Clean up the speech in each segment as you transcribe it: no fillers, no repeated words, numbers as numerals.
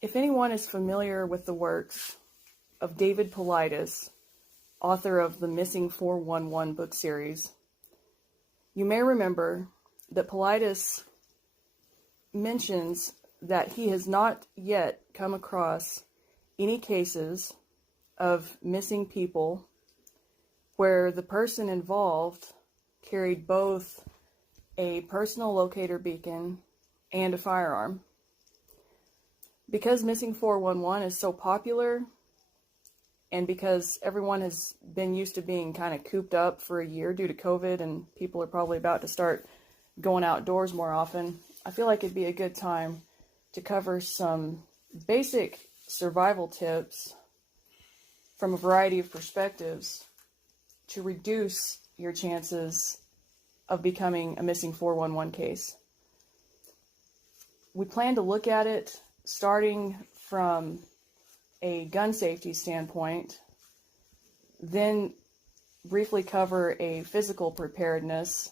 If anyone is familiar with the works of David Paulides, author of the Missing 411 book series, you may remember that Paulides mentions that he has not yet come across any cases of missing people where the person involved carried both a personal locator beacon and a firearm. Because Missing 411 is so popular, and because everyone has been used to being kind of cooped up for a year due to COVID, and people are probably about to start going outdoors more often, I feel like it'd be a good time to cover some basic survival tips from a variety of perspectives to reduce your chances of becoming a Missing 411 case. We plan to look at it starting from a gun safety standpoint, then briefly cover a physical preparedness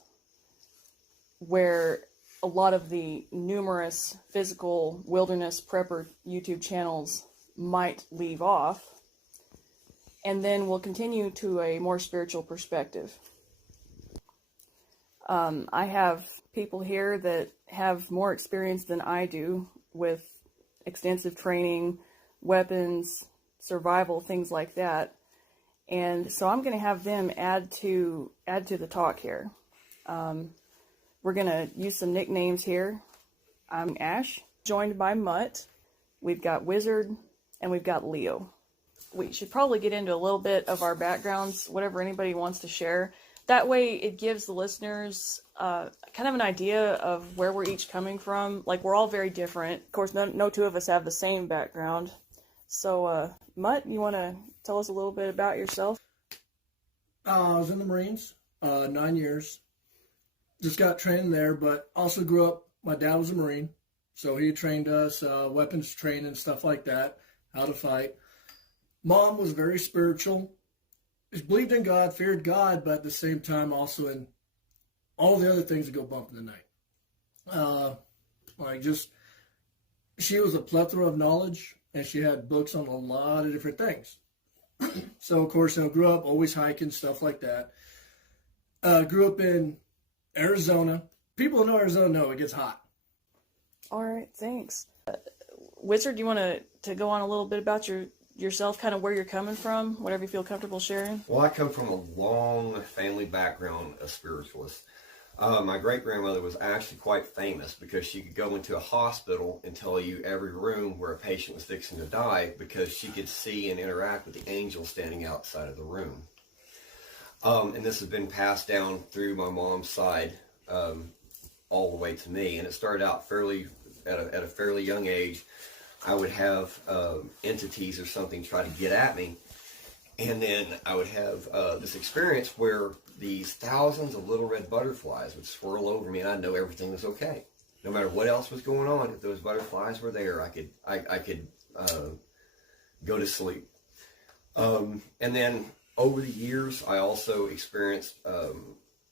where a lot of the numerous physical wilderness prepper YouTube channels might leave off, and then we'll continue to a more spiritual perspective. I have people here that have more experience than I do with extensive training, weapons, survival, things like that. And so I'm going to have them add to the talk here. We're going to use some nicknames here. I'm Ash, joined by Mutt. We've got Wizard, and we've got Leo. We should probably get into a little bit of our backgrounds, whatever anybody wants to share. That way it gives the listeners kind of an idea of where we're each coming from. Like, we're all very different. Of course, no two of us have the same background. So, Mutt, you want to tell us a little bit about yourself? I was in the Marines, 9 years. Just got trained there, but also grew up, my dad was a Marine, so he trained us, weapons training, stuff like that, how to fight. Mom was very spiritual. She believed in God, feared God, but at the same time also in all the other things that go bump in the night. She was a plethora of knowledge, and she had books on a lot of different things. So, of course, grew up always hiking, stuff like that. Grew up in Arizona. People who know Arizona know it gets hot. All right, thanks. Wizard, do you want to go on a little bit about yourself, kind of where you're coming from, whatever you feel comfortable sharing? Well, I come from a long family background of spiritualists. My great-grandmother was actually quite famous because she could go into a hospital and tell you every room where a patient was fixing to die because she could see and interact with the angels standing outside of the room. And this has been passed down through my mom's side all the way to me. And it started out at a fairly young age. I would have entities or something try to get at me. And then I would have this experience where these thousands of little red butterflies would swirl over me, and I'd know everything was okay. No matter what else was going on, if those butterflies were there, I could go to sleep. And then over the years, I also experienced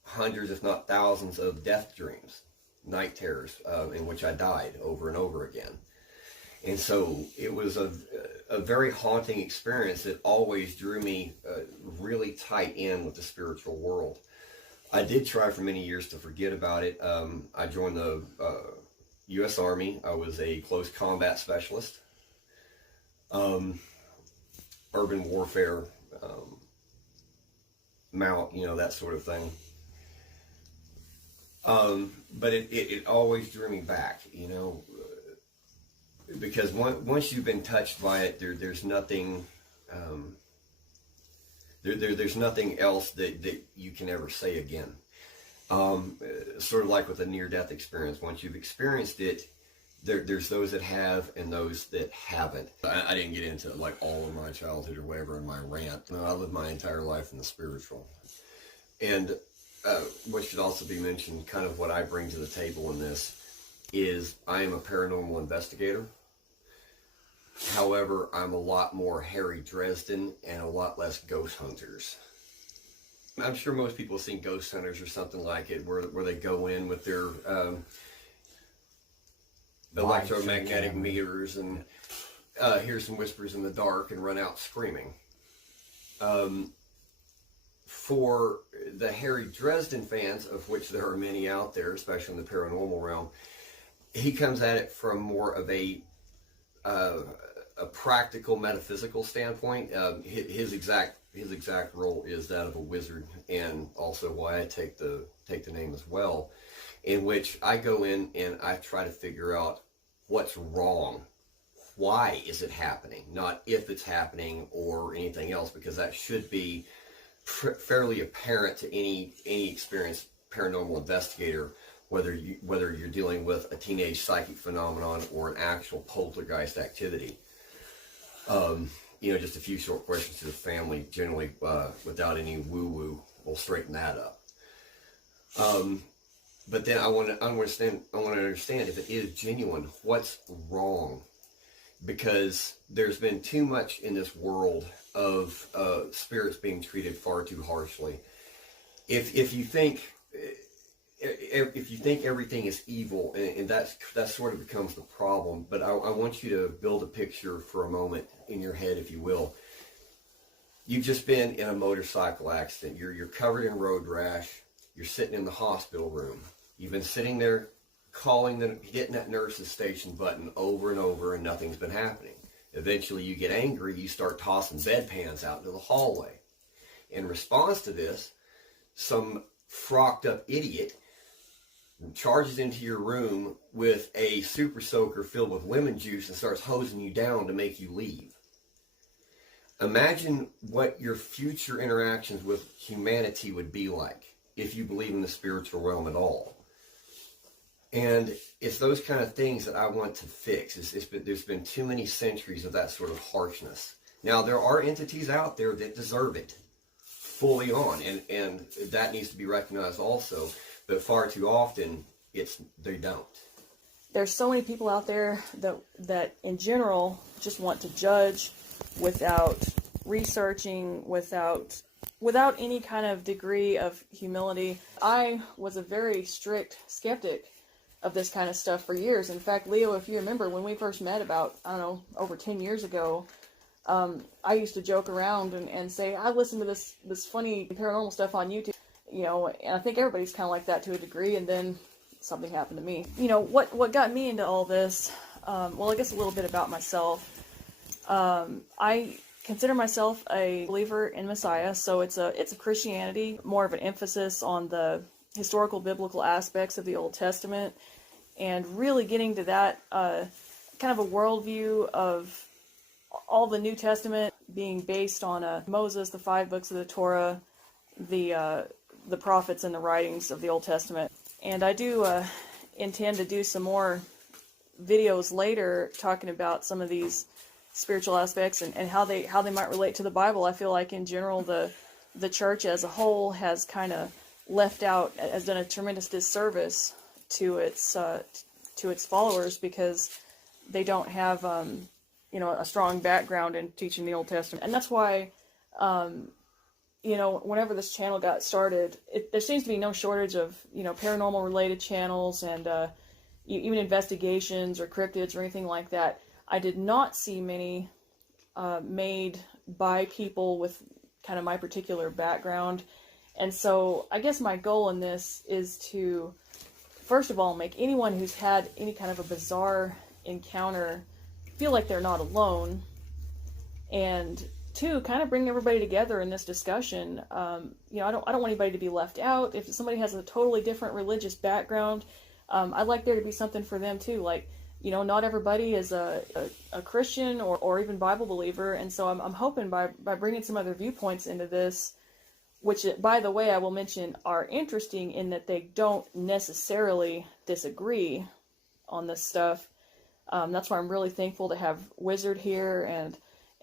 hundreds, if not thousands, of death dreams, night terrors, in which I died over and over again. And so it was a very haunting experience that always drew me really tight in with the spiritual world. I did try for many years to forget about it. I joined the U.S. Army. I was a close combat specialist, urban warfare, mount, that sort of thing. But it always drew me back, because once you've been touched by it, there's nothing there's nothing else that you can ever say again. Sort of like with a near-death experience. Once you've experienced it, there's those that have and those that haven't. I didn't get into like all of my childhood or whatever in my rant. No, I lived my entire life in the spiritual. And what should also be mentioned, kind of what I bring to the table in this, is I am a paranormal investigator. However, I'm a lot more Harry Dresden and a lot less ghost hunters. I'm sure most people have seen Ghost Hunters or something like it, where they go in with their electromagnetic meters and hear some whispers in the dark and run out screaming. For the Harry Dresden fans, of which there are many out there, especially in the paranormal realm, he comes at it from more of a practical metaphysical standpoint. His exact role is that of a wizard, and also why I take the name as well, in which I go in and I try to figure out what's wrong. Why is it happening? Not if it's happening or anything else, because that should be fairly apparent to any experienced paranormal investigator, whether you're dealing with a teenage psychic phenomenon or an actual poltergeist activity. Just a few short questions to the family, generally without any woo-woo, will straighten that up. But then I want to understand if it is genuine, what's wrong? Because there's been too much in this world of spirits being treated far too harshly. If you think everything is evil, and that sort of becomes the problem. But I want you to build a picture for a moment in your head, if you will. You've just been in a motorcycle accident. You're covered in road rash. You're sitting in the hospital room. You've been sitting there hitting that nurse's station button over and over, and nothing's been happening. Eventually you get angry, you start tossing bedpans out into the hallway. In response to this, some frocked up idiot charges into your room with a super soaker filled with lemon juice and starts hosing you down to make you leave. Imagine what your future interactions with humanity would be like if you believe in the spiritual realm at all. And it's those kind of things that I want to fix. There's been too many centuries of that sort of harshness. Now, there are entities out there that deserve it fully on, and that needs to be recognized also. But far too often, they don't. There's so many people out there that in general just want to judge without researching, without any kind of degree of humility. I was a very strict skeptic of this kind of stuff for years. In fact, Leo, if you remember, when we first met about, over 10 years ago, I used to joke around and say, I listen to this funny paranormal stuff on YouTube, and I think everybody's kind of like that to a degree, and then something happened to me. What got me into all this, I guess a little bit about myself. I consider myself a believer in Messiah, so it's a Christianity, more of an emphasis on the historical biblical aspects of the Old Testament, and really getting to that kind of a worldview of all the New Testament being based on Moses, the 5 books of the Torah, the prophets, and the writings of the Old Testament. And I do intend to do some more videos later talking about some of these spiritual aspects and how they might relate to the Bible. I feel like in general the church as a whole has kind of left out, has done a tremendous disservice to its followers, because they don't have a strong background in teaching the Old Testament. And that's why whenever this channel got started, there seems to be no shortage of paranormal related channels and even investigations or cryptids or anything like that. I did not see many made by people with kind of my particular background. And so I guess my goal in this is to, first of all, make anyone who's had any kind of a bizarre encounter feel like they're not alone. And two, kind of bring everybody together in this discussion. I don't want anybody to be left out. If somebody has a totally different religious background, I'd like there to be something for them too. Like, not everybody is a Christian or even Bible believer. And so I'm hoping by bringing some other viewpoints into this, which, by the way, I will mention are interesting in that they don't necessarily disagree on this stuff. That's why I'm really thankful to have Wizard here,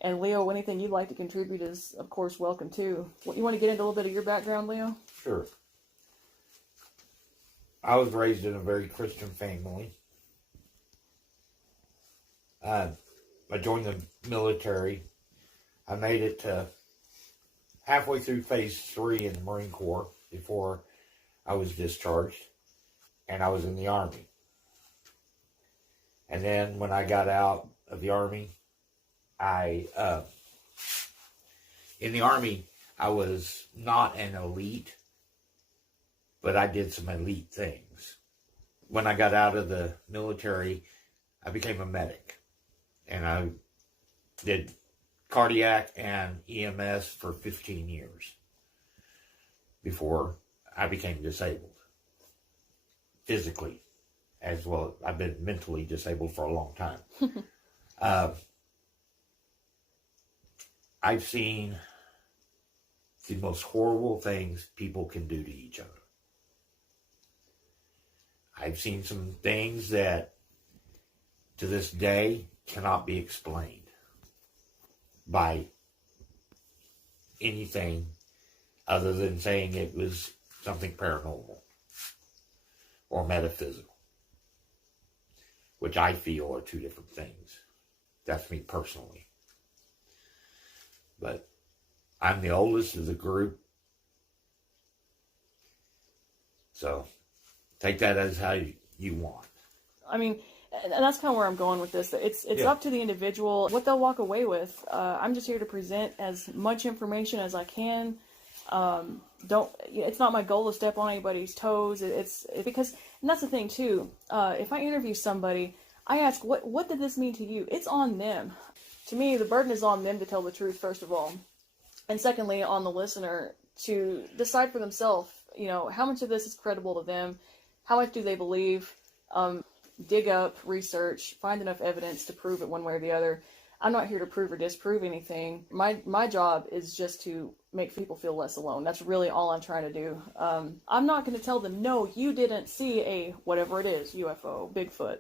and Leo, anything you'd like to contribute is, of course, welcome too. You want to get into a little bit of your background, Leo? Sure. I was raised in a very Christian family. I joined the military. I made it to halfway through phase 3 in the Marine Corps before I was discharged, and I was in the Army. And then when I got out of the Army, In the Army, I was not an elite, but I did some elite things. When I got out of the military, I became a medic, and I did cardiac and EMS for 15 years before I became disabled. Physically, as well. I've been mentally disabled for a long time. I've seen the most horrible things people can do to each other. I've seen some things that to this day cannot be explained by anything other than saying it was something paranormal or metaphysical, which I feel are two different things. That's me personally. But I'm the oldest of the group, so take that as how you want. I mean, and that's kind of where I'm going with this. It's up to the individual what they'll walk away with. I'm just here to present as much information as I can. It's not my goal to step on anybody's toes. It's because, and that's the thing too. If I interview somebody, I ask, what did this mean to you? It's on them. To me, the burden is on them to tell the truth, first of all. And secondly, on the listener to decide for themselves, how much of this is credible to them? How much do they believe? Dig up, research, find enough evidence to prove it one way or the other. I'm not here to prove or disprove anything. My job is just to make people feel less alone. That's really all I'm trying to do. I'm not going to tell them, no, you didn't see a whatever it is, UFO, Bigfoot,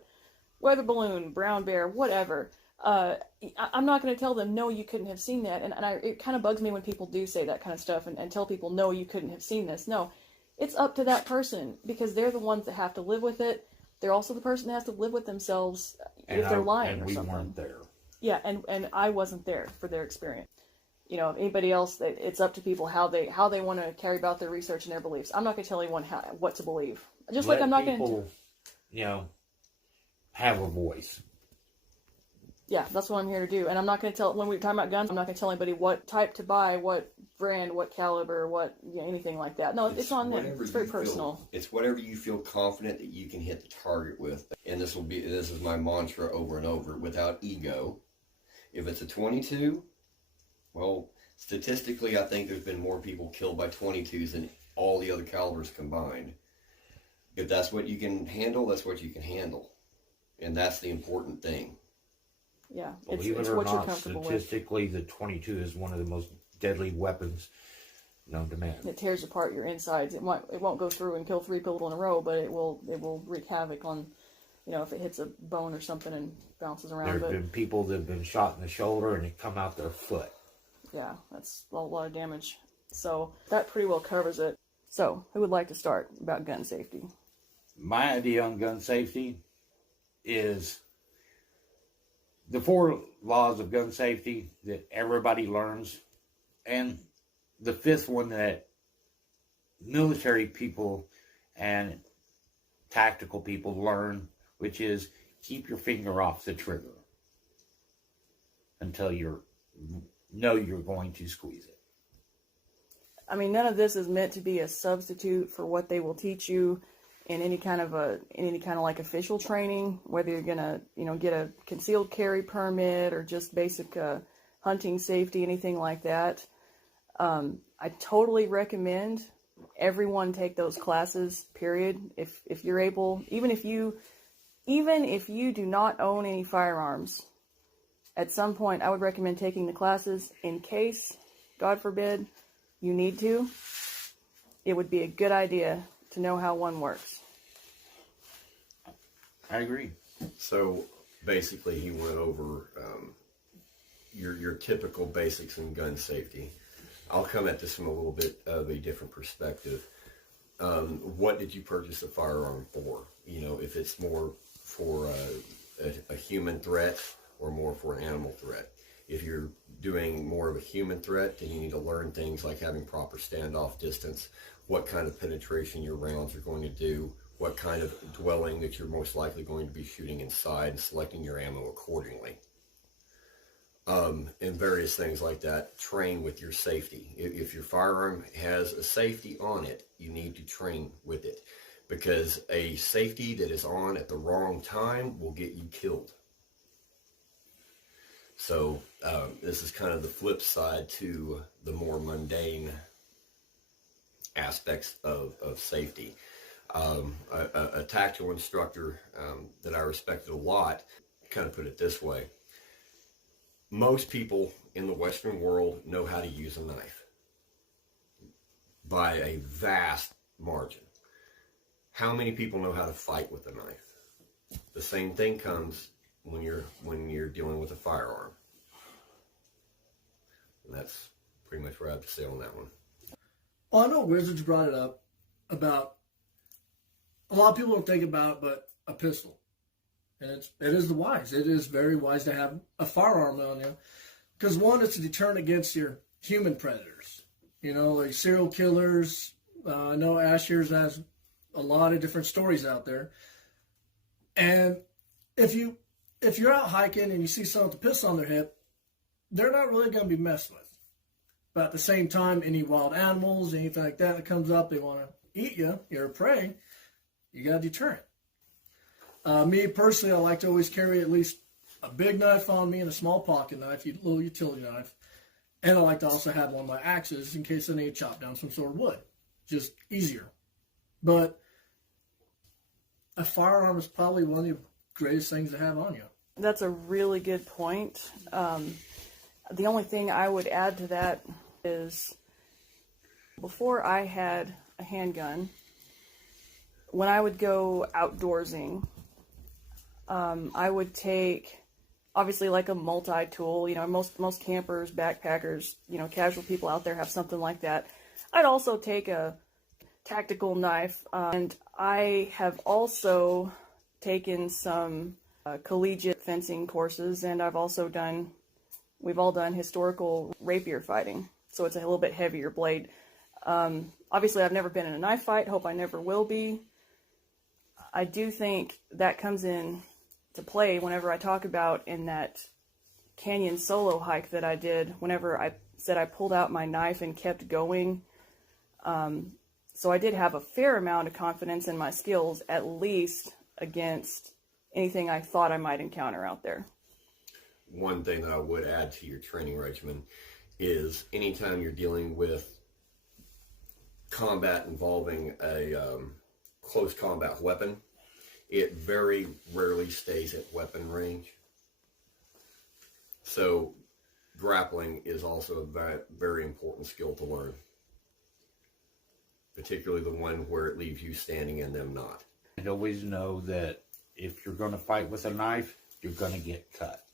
weather balloon, brown bear, whatever. I'm not going to tell them, no, you couldn't have seen that. And it kind of bugs me when people do say that kind of stuff and tell people, no, you couldn't have seen this. No, it's up to that person because they're the ones that have to live with it. They're also the person that has to live with themselves if they're lying or something. And we weren't there. Yeah, and I wasn't there for their experience. Anybody else, it's up to people how they want to carry about their research and their beliefs. I'm not going to tell anyone what to believe. Just like I'm not going to... have a voice. Yeah, that's what I'm here to do. And I'm not going to tell, when we're talking about guns, I'm not going to tell anybody what type to buy, what brand, what caliber, anything like that. No, it's on them. It's very personal. It's whatever you feel confident that you can hit the target with. And this is my mantra over and over, without ego. If it's a 22, well, statistically, I think there's been more people killed by 22s than all the other calibers combined. If that's what you can handle, that's what you can handle. And that's the important thing. Yeah, Believe it's it or what not, you're comfortable statistically, the 22 is one of the most deadly weapons known to man. It tears apart your insides. It won't go through and kill 3 people in a row, but it will wreak havoc on, if it hits a bone or something and bounces around. There's been people that have been shot in the shoulder and it come out their foot. Yeah, that's a lot of damage. So that pretty well covers it. So who would like to start about gun safety? My idea on gun safety is the 4 laws of gun safety that everybody learns, and the 5th one that military people and tactical people learn, which is keep your finger off the trigger until you're going to squeeze it. I mean, none of this is meant to be a substitute for what they will teach you in any kind of like official training, whether you're gonna get a concealed carry permit or just basic hunting safety, anything like that. I totally recommend everyone take those classes, period. If you're able, even if you do not own any firearms, at some point I would recommend taking the classes in case, God forbid, you need to. It would be a good idea to know how one works. I agree. So basically he went over your typical basics in gun safety. I'll come at this from a little bit of a different perspective. What did you purchase a firearm for? If it's more for a human threat or more for an animal threat. If you're doing more of a human threat, then you need to learn things like having proper standoff distance, what kind of penetration your rounds are going to do, what kind of dwelling that you're most likely going to be shooting inside, and selecting your ammo accordingly. and various things like that. Train with your safety. If your firearm has a safety on it, you need to train with it, because a safety that is on at the wrong time will get you killed. So this is kind of the flip side to the more mundane aspects of safety. A tactical instructor that I respected a lot kind of put it this way: most people in the Western world know how to use a knife by a vast margin. How many people know how to fight with a knife? The same thing comes when you're dealing with a firearm. And that's pretty much what I have to say on that one. Well, I know Wizards brought it up about, a lot of people don't think about it, but a pistol. And it is wise. It is very wise to have a firearm on you. Because one, it's a deterrent against your human predators. You know, like serial killers. I know Asher's has a lot of different stories out there. And if you're out hiking and you see someone with a pistol on their hip, they're not really going to be messed with. But at the same time, any wild animals, anything like that comes up, they want to eat you, you're a prey, you got a deterrent. Me personally, I like to always carry at least a big knife on me and a small pocket knife, a little utility knife. And I like to also have one of my axes in case I need to chop down some sort of wood. Just easier. But a firearm is probably one of the greatest things to have on you. That's a really good point. The only thing I would add to that is, before I had a handgun, when I would go outdoorsing, I would take, obviously, like a multi-tool. You know, most campers, backpackers, you know, casual people out there have something like that. I'd also take a tactical knife, and I have also taken some collegiate fencing courses, and we've all done historical rapier fighting, so it's a little bit heavier blade. Obviously, I've never been in a knife fight, hope I never will be. I do think that comes in to play whenever I talk about in that canyon solo hike that I did, whenever I said I pulled out my knife and kept going. So I did have a fair amount of confidence in my skills, at least against anything I thought I might encounter out there. One thing that I would add to your training regimen is anytime you're dealing with combat involving a close combat weapon, it very rarely stays at weapon range. So grappling is also a very, very important skill to learn, particularly the one where it leaves you standing and them not. And always know that if you're going to fight with a knife, you're going to get cut.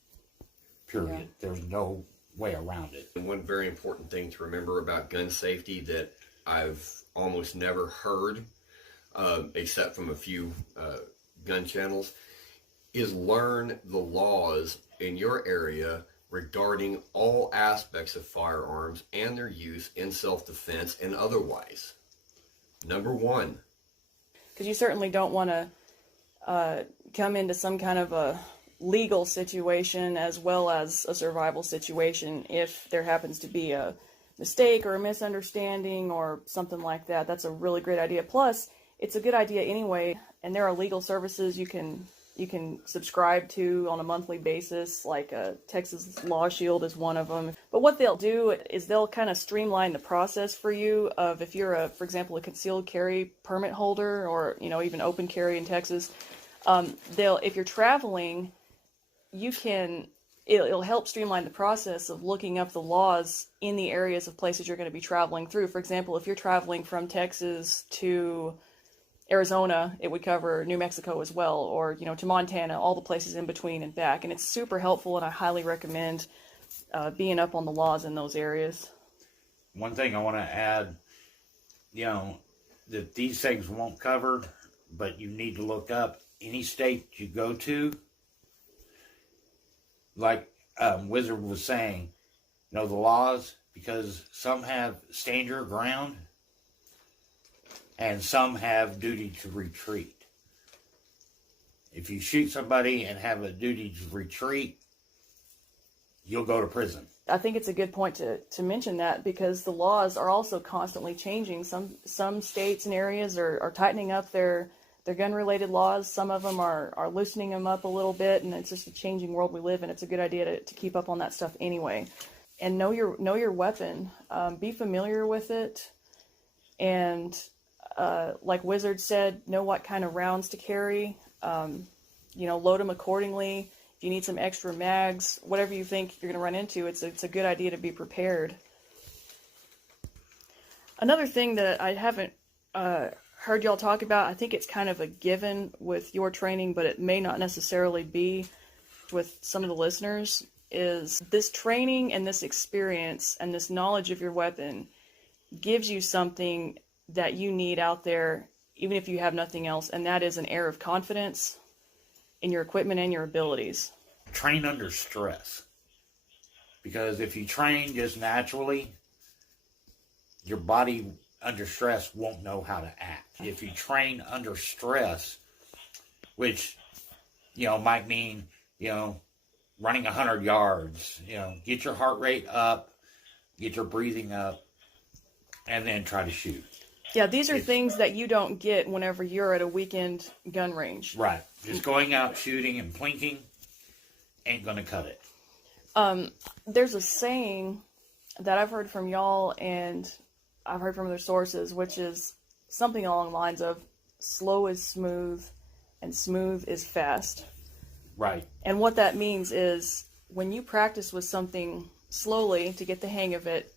Period. Yeah. There's no way around it. And one very important thing to remember about gun safety that I've almost never heard, except from a few gun channels, is learn the laws in your area regarding all aspects of firearms and their use in self-defense and otherwise. Number one. Because you certainly don't want to come into some kind of a legal situation as well as a survival situation if there happens to be a mistake or a misunderstanding or something like that. That's a really great idea. Plus, it's a good idea anyway, and there are legal services you can subscribe to on a monthly basis, like Texas Law Shield is one of them. But what they'll do is they'll kind of streamline the process for you of, if you're for example, a concealed carry permit holder, or even open carry in Texas, if you're traveling, it'll help streamline the process of looking up the laws in the areas of places you're going to be traveling through. For example, if you're traveling from Texas to Arizona, it would cover New Mexico as well, or to Montana, all the places in between and back. And it's super helpful, and I highly recommend being up on the laws in those areas. One thing I want to add, that these things won't cover, but you need to look up any state you go to. Like Wizard was saying, the laws, because some have stand your ground and some have duty to retreat. If you shoot somebody and have a duty to retreat, you'll go to prison. I think it's a good point to mention that, because the laws are also constantly changing. Some states and areas are tightening up their gun-related laws. Some of them are loosening them up a little bit, and it's just a changing world we live in. It's a good idea to keep up on that stuff anyway. And know your weapon. Be familiar with it. And like Wizard said, know what kind of rounds to carry. Load them accordingly. If you need some extra mags, whatever you think you're going to run into, it's a good idea to be prepared. Another thing that I haven't heard y'all talk about, I think it's kind of a given with your training, but it may not necessarily be with some of the listeners, is this training and this experience and this knowledge of your weapon gives you something that you need out there, even if you have nothing else, and that is an air of confidence in your equipment and your abilities. Train under stress. Because if you train just naturally, your body under stress won't know how to act. If you train under stress, which, might mean, running 100 yards, get your heart rate up, get your breathing up, and then try to shoot. Yeah, these are things that you don't get whenever you're at a weekend gun range. Right. Just going out shooting and plinking ain't going to cut it. There's a saying that I've heard from y'all and I've heard from other sources, which is something along the lines of slow is smooth and smooth is fast. Right. And what that means is when you practice with something slowly to get the hang of it,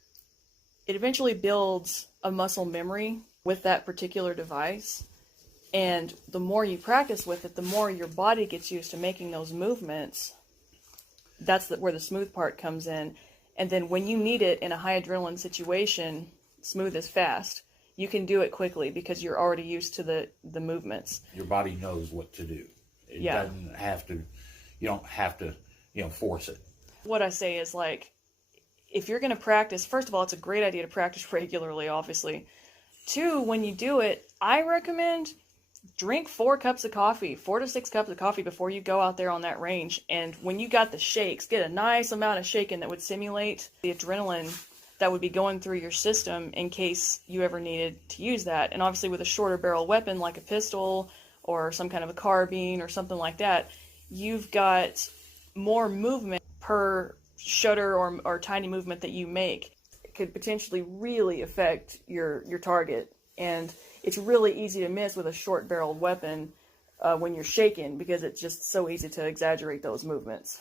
it eventually builds a muscle memory with that particular device. And the more you practice with it, the more your body gets used to making those movements. That's where the smooth part comes in. And then when you need it in a high adrenaline situation, smooth is fast. You can do it quickly because you're already used to the movements. Your body knows what to do. It doesn't have to, you don't have to, force it. What I say is, like, if you're going to practice, first of all, it's a great idea to practice regularly, obviously. 2, when you do it, I recommend drink 4 to 6 cups of coffee before you go out there on that range. And when you got the shakes, get a nice amount of shaking that would simulate the adrenaline that would be going through your system in case you ever needed to use that. And obviously with a shorter barrel weapon like a pistol or some kind of a carbine or something like that, you've got more movement per shutter or tiny movement that you make. It could potentially really affect your target. And it's really easy to miss with a short barreled weapon when you're shaking, because it's just so easy to exaggerate those movements.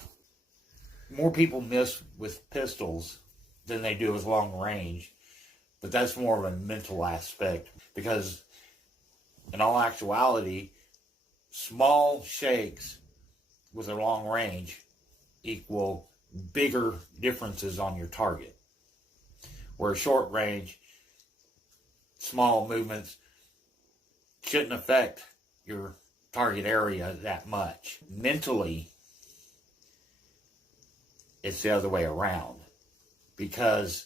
More people miss with pistols than they do with long range, but that's more of a mental aspect, because in all actuality, small shakes with a long range equal bigger differences on your target. Where short range, small movements shouldn't affect your target area that much. Mentally, it's the other way around. Because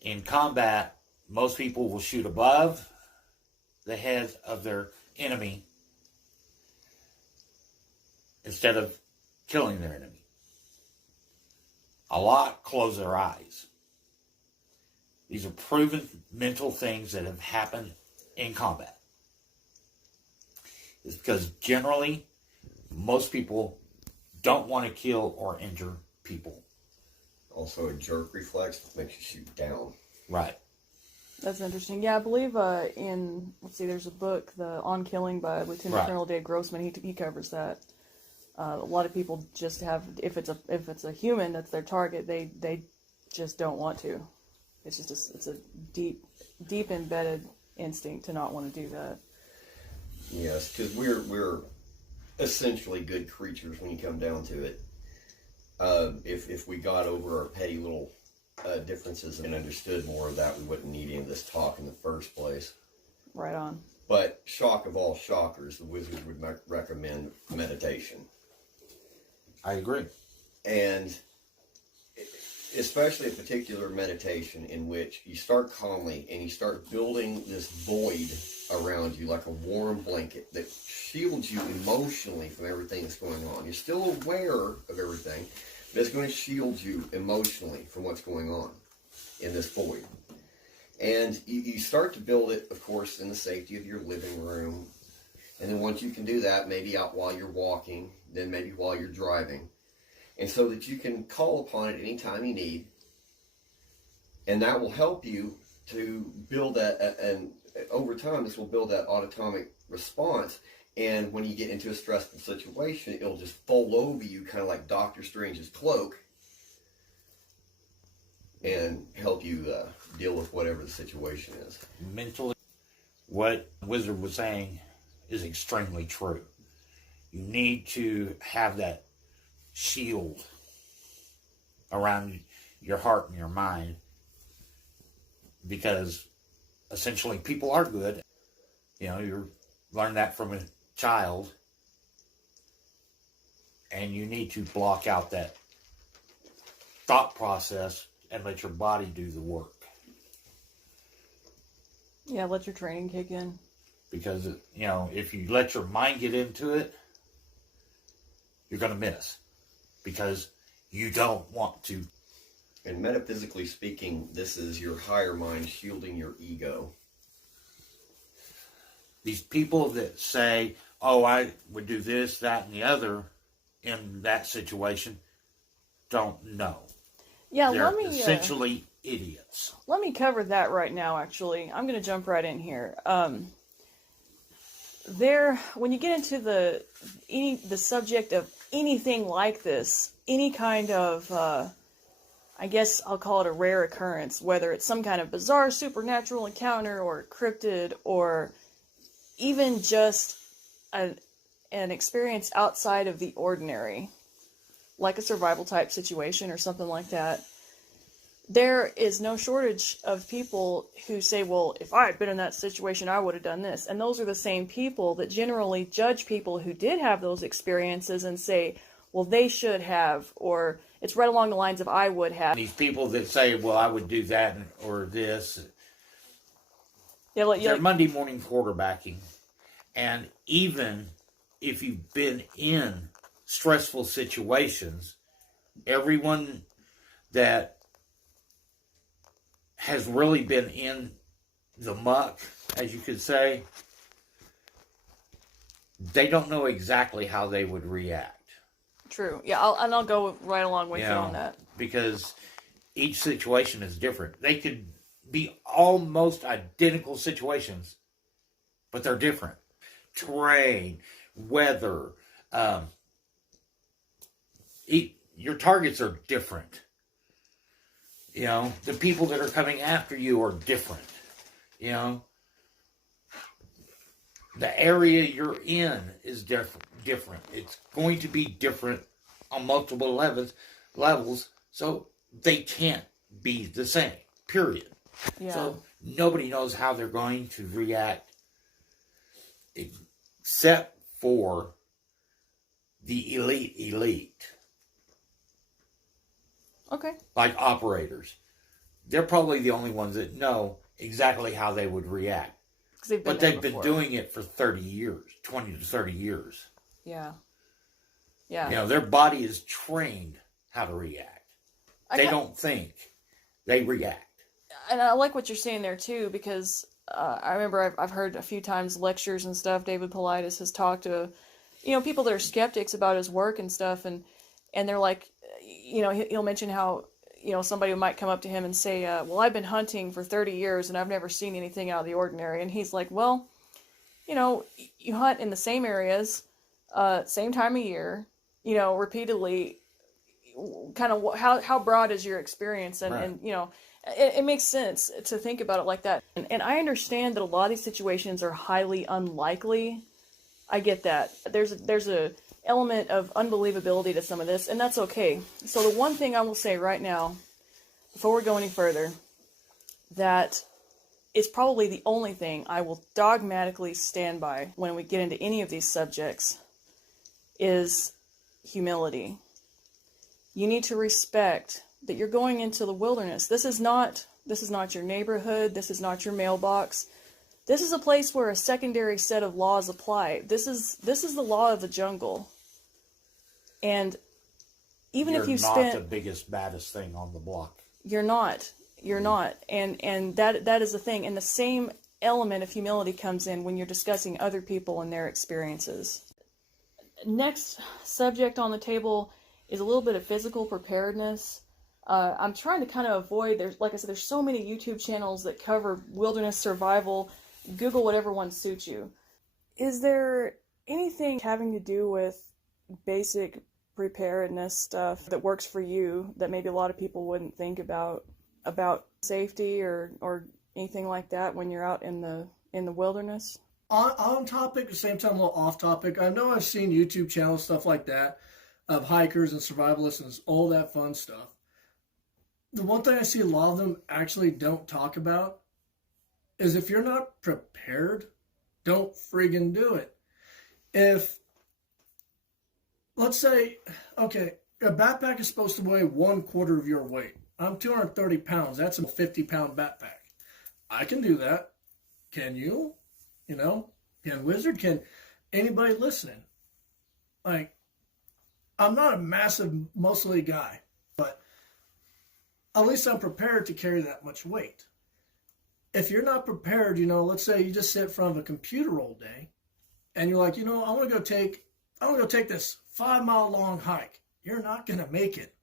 in combat, most people will shoot above the head of their enemy instead of killing their enemy. A lot close their eyes. These are proven mental things that have happened in combat. It's because generally, most people don't want to kill or injure people. Also, a jerk reflex that makes you shoot down. Right. That's interesting. Yeah, I believe there's a book, The On Killing by Lieutenant Colonel Dave Grossman. He covers that. A lot of people just have, if it's a human that's their target, they just don't want to. It's just it's a deep embedded instinct to not want to do that. Yes, because we're essentially good creatures when you come down to it. If we got over our petty little differences and understood more of that, we wouldn't need any of this talk in the first place. Right on. But shock of all shockers, the wizard would recommend meditation. I agree. And especially a particular meditation in which you start calmly and you start building this void around you like a warm blanket that shields you emotionally from everything that's going on. You're still aware of everything, It's going to shield you emotionally from what's going on in this void. And you start to build it, of course, in the safety of your living room. And then once you can do that, maybe out while you're walking, then maybe while you're driving. And so that you can call upon it anytime you need. And that will help you to build that, and over time, this will build that autonomic response. And when you get into a stressful situation, it'll just fold over you, kind of like Doctor Strange's cloak, and help you deal with whatever the situation is. Mentally, what Wizard was saying is extremely true. You need to have that shield around your heart and your mind, because essentially people are good. You know, you learn that from a child, and you need to block out that thought process and let your body do the work. Yeah, let your training kick in. Because, you know, if you let your mind get into it, you're going to miss. Because you don't want to. And metaphysically speaking, this is your higher mind shielding your ego. These people that say, oh, I would do this, that, and the other in that situation, don't know. Yeah, They're let me essentially idiots. let me cover that right now. Actually, I'm going to jump right in here. When you get into the subject of anything like this, any kind of I guess I'll call it a rare occurrence, whether it's some kind of bizarre supernatural encounter or cryptid, or even just an experience outside of the ordinary, like a survival type situation or something like that, there is no shortage of people who say, well, if I had been in that situation, I would have done this. And those are the same people that generally judge people who did have those experiences and say, well, they should have, or it's right along the lines of I would have. These people that say, well, I would do that or this, they're Monday morning quarterbacking. And even if you've been in stressful situations, everyone that has really been in the muck, as you could say, they don't know exactly how they would react. True. Yeah, I'll go right along with you on that. Because each situation is different. They could be almost identical situations, but they're different. Terrain, weather, your targets are different. You know, the people that are coming after you are different. You know, the area you're in is different. It's going to be different on multiple levels, so they can't be the same, period. Yeah. So nobody knows how they're going to react except for the elite. Okay. Like operators. They're probably the only ones that know exactly how they would react. But they've been doing it for 30 years, 20 to 30 years. Yeah. Yeah. You know, their body is trained how to react. They don't think. They react. And I like what you're saying there, too, because I remember I've heard a few times lectures and stuff. David Paulides has talked to, people that are skeptics about his work and stuff, and they're like, he'll mention how, somebody might come up to him and say, well, I've been hunting for 30 years and I've never seen anything out of the ordinary. And he's like, well, you hunt in the same areas, same time of year, repeatedly. Kind of how broad is your experience? And, right. And it makes sense to think about it like that. And I understand that a lot of these situations are highly unlikely. I get that. There's a element of unbelievability to some of this, and that's okay. So the one thing I will say right now, before we go any further, that is probably the only thing I will dogmatically stand by when we get into any of these subjects, is humility. You need to respect that you're going into the wilderness. This is not your neighborhood. This is not your mailbox. This is a place where a secondary set of laws apply. This is the law of the jungle. And even if you not spent the biggest, baddest thing on the block. You're not. You're not. And that is the thing. And the same element of humility comes in when you're discussing other people and their experiences. Next subject on the table is a little bit of physical preparedness. I'm trying to kind of avoid, like I said, there's so many YouTube channels that cover wilderness survival. Google whatever one suits you. Is there anything having to do with basic preparedness stuff that works for you that maybe a lot of people wouldn't think about safety or anything like that when you're out in the wilderness? On topic, at the same time a little off topic. I know I've seen YouTube channels, stuff like that, of hikers and survivalists and all that fun stuff. The one thing I see a lot of them actually don't talk about is if you're not prepared, don't friggin' do it. If, let's say, okay, a backpack is supposed to weigh 1/4 of your weight. I'm 230 pounds. That's a 50-pound backpack. I can do that. Can you? You know? Can Wizard? Can anybody listening? Like, I'm not a massive, muscly guy, but at least I'm prepared to carry that much weight. If you're not prepared, you know, let's say you just sit in front of a computer all day and you're like, you know, I want to go take this 5-mile long hike. You're not going to make it.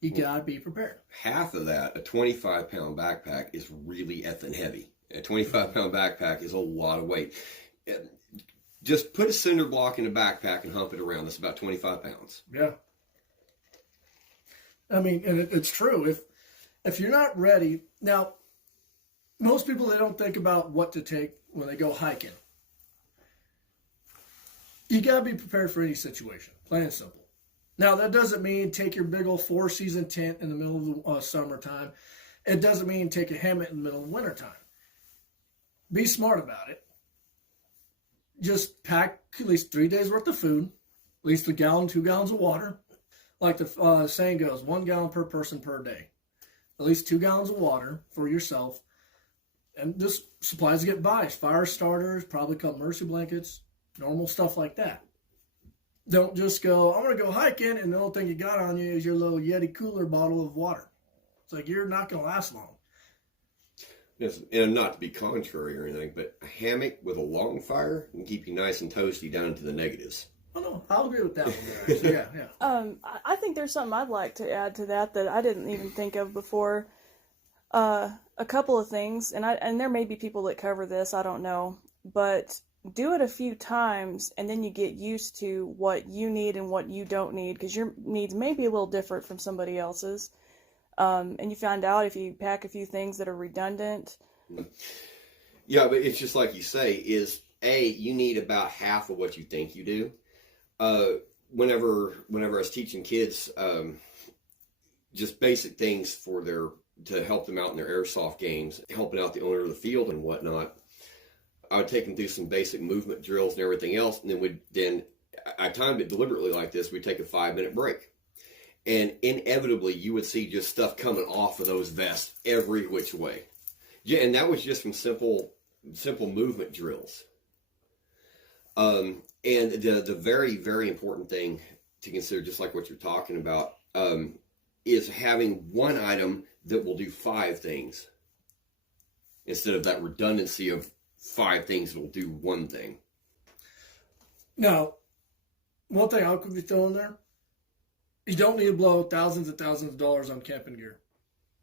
You got to be prepared. Half of that, a 25-pound backpack, is really effing heavy. A 25-pound backpack is a lot of weight. Just put a cinder block in a backpack and hump it around. That's about 25 pounds. Yeah. I mean, and it's true. If you're not ready, now, most people, they don't think about what to take when they go hiking. You got to be prepared for any situation, plain and simple. Now, that doesn't mean take your big old 4-season tent in the middle of the summertime. It doesn't mean take a hammock in the middle of wintertime. Be smart about it. Just pack at least 3 days worth of food, at least 2 gallons of water. Like the saying goes, 1 gallon per person per day. At least 2 gallons of water for yourself. And just supplies to get by. Fire starters, probably called mercy blankets, normal stuff like that. Don't just go, I want to go hiking, and the only thing you got on you is your little Yeti cooler bottle of water. It's like, you're not going to last long. Yes, and not to be contrary or anything, but a hammock with a long fire can keep you nice and toasty down to the negatives. Oh, no, I'll agree with that one there, actually. Yeah. I think there's something I'd like to add to that I didn't even think of before. A couple of things, and there may be people that cover this, I don't know, but do it a few times and then you get used to what you need and what you don't need, because your needs may be a little different from somebody else's. And you find out if you pack a few things that are redundant. Yeah, but it's just like you say, you need about half of what you think you do. Whenever I was teaching kids, just basic things to help them out in their airsoft games, helping out the owner of the field and whatnot, I would take them through some basic movement drills and everything else, and then I timed it deliberately like this. We'd take a 5-minute break. And inevitably, you would see just stuff coming off of those vests every which way. Yeah, and that was just from simple movement drills. And the very, very important thing to consider, just like what you're talking about, is having one item that will do 5 things instead of that redundancy of 5 things that will do 1 thing. Now, one thing I'll quickly throw in there, you don't need to blow thousands and thousands of dollars on camping gear.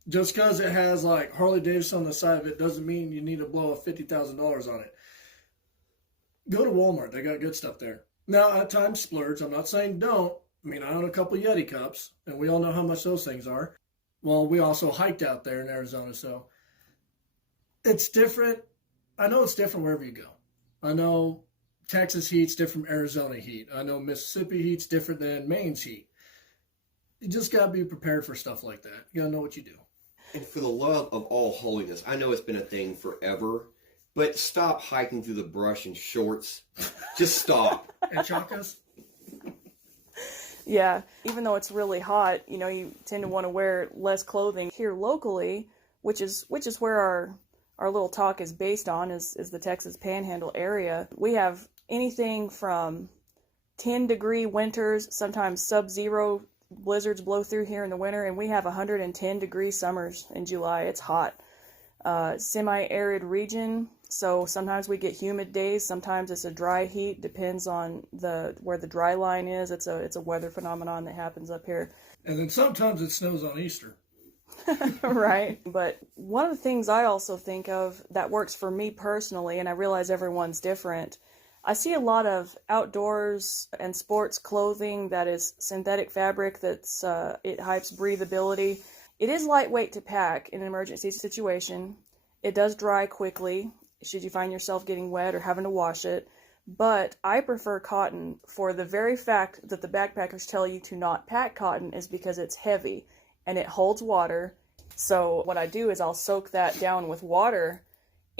Just because it has like Harley Davidson on the side of it doesn't mean you need to blow $50,000 on it. Go to Walmart. They got good stuff there. Now, at times splurge. I'm not saying don't. I mean, I own a couple Yeti cups, and we all know how much those things are. Well, we also hiked out there in Arizona, so it's different. I know it's different wherever you go. I know Texas heat's different from Arizona heat. I know Mississippi heat's different than Maine's heat. You just got to be prepared for stuff like that. You got to know what you do. And for the love of all holiness, I know it's been a thing forever, but stop hiking through the brush in shorts. Just stop. And chacos? Yeah, even though it's really hot, you tend to want to wear less clothing. Here locally, which is where our little talk is based on, is the Texas Panhandle area. We have anything from 10-degree winters, sometimes sub-zero blizzards blow through here in the winter, and we have 110-degree summers in July. It's hot. Semi-arid region, so sometimes we get humid days. Sometimes it's a dry heat. Depends on where the dry line is. It's a weather phenomenon that happens up here. And then sometimes it snows on Easter. Right. But one of the things I also think of that works for me personally, and I realize everyone's different, I see a lot of outdoors and sports clothing that is synthetic fabric that's it hypes breathability. It is lightweight to pack in an emergency situation. It does dry quickly should you find yourself getting wet or having to wash it. But I prefer cotton for the very fact that the backpackers tell you to not pack cotton is because it's heavy and it holds water. So what I do is I'll soak that down with water,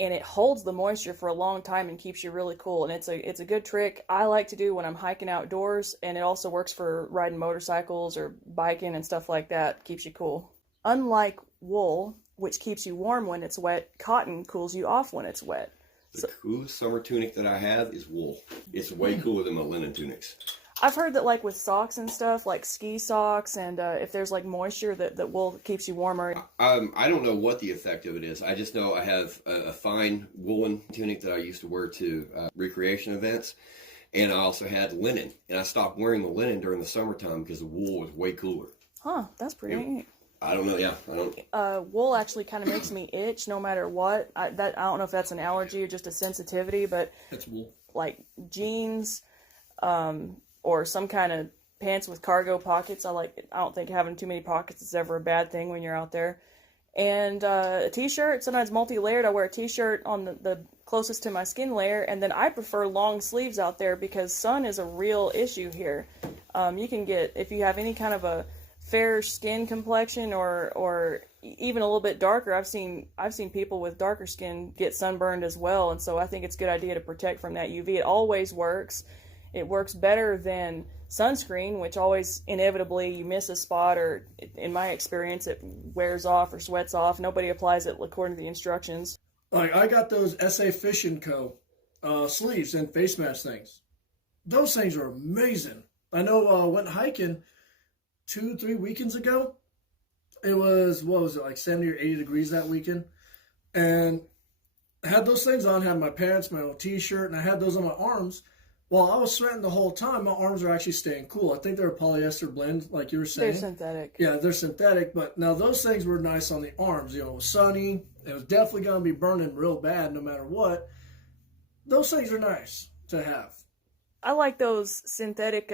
and it holds the moisture for a long time and keeps you really cool. And it's a good trick I like to do when I'm hiking outdoors, and it also works for riding motorcycles or biking and stuff like that. Keeps you cool. Unlike wool, which keeps you warm when it's wet, cotton cools you off when it's wet. The coolest summer tunic that I have is wool. It's way cooler than my linen tunics. I've heard that, like, with socks and stuff, like ski socks, and if there's like moisture, that wool keeps you warmer. I don't know what the effect of it is. I just know I have a fine woolen tunic that I used to wear to recreation events, and I also had linen. And I stopped wearing the linen during the summertime because the wool was way cooler. Huh, that's pretty neat. I don't know. Yeah, I don't. Wool actually kind of makes me itch no matter what. I don't know if that's an allergy or just a sensitivity, but That's wool. like jeans, or some kind of pants with cargo pockets. I don't think having too many pockets is ever a bad thing when you're out there. And a t-shirt, sometimes multi-layered. I wear a t-shirt on the closest to my skin layer, and then I prefer long sleeves out there because sun is a real issue here. You can get, if you have any kind of a fair skin complexion or even a little bit darker, I've seen people with darker skin get sunburned as well, and so I think it's a good idea to protect from that UV. It always works. It works better than sunscreen, which always inevitably you miss a spot, or in my experience it wears off or sweats off. Nobody applies it according to the instructions. Like, I got those SA Fish & Co. Sleeves and face mask things. Those things are amazing. I know I went hiking 2-3 weekends ago. It was, what was it, like 70 or 80 degrees that weekend. And I had those things on, had my pants, my old t-shirt, and I had those on my arms. While I was sweating the whole time, my arms are actually staying cool. I think they're a polyester blend, like you were saying. They're synthetic. Yeah, they're synthetic, but now those things were nice on the arms. You know, it was sunny. It was definitely going to be burning real bad no matter what. Those things are nice to have. I like those synthetic,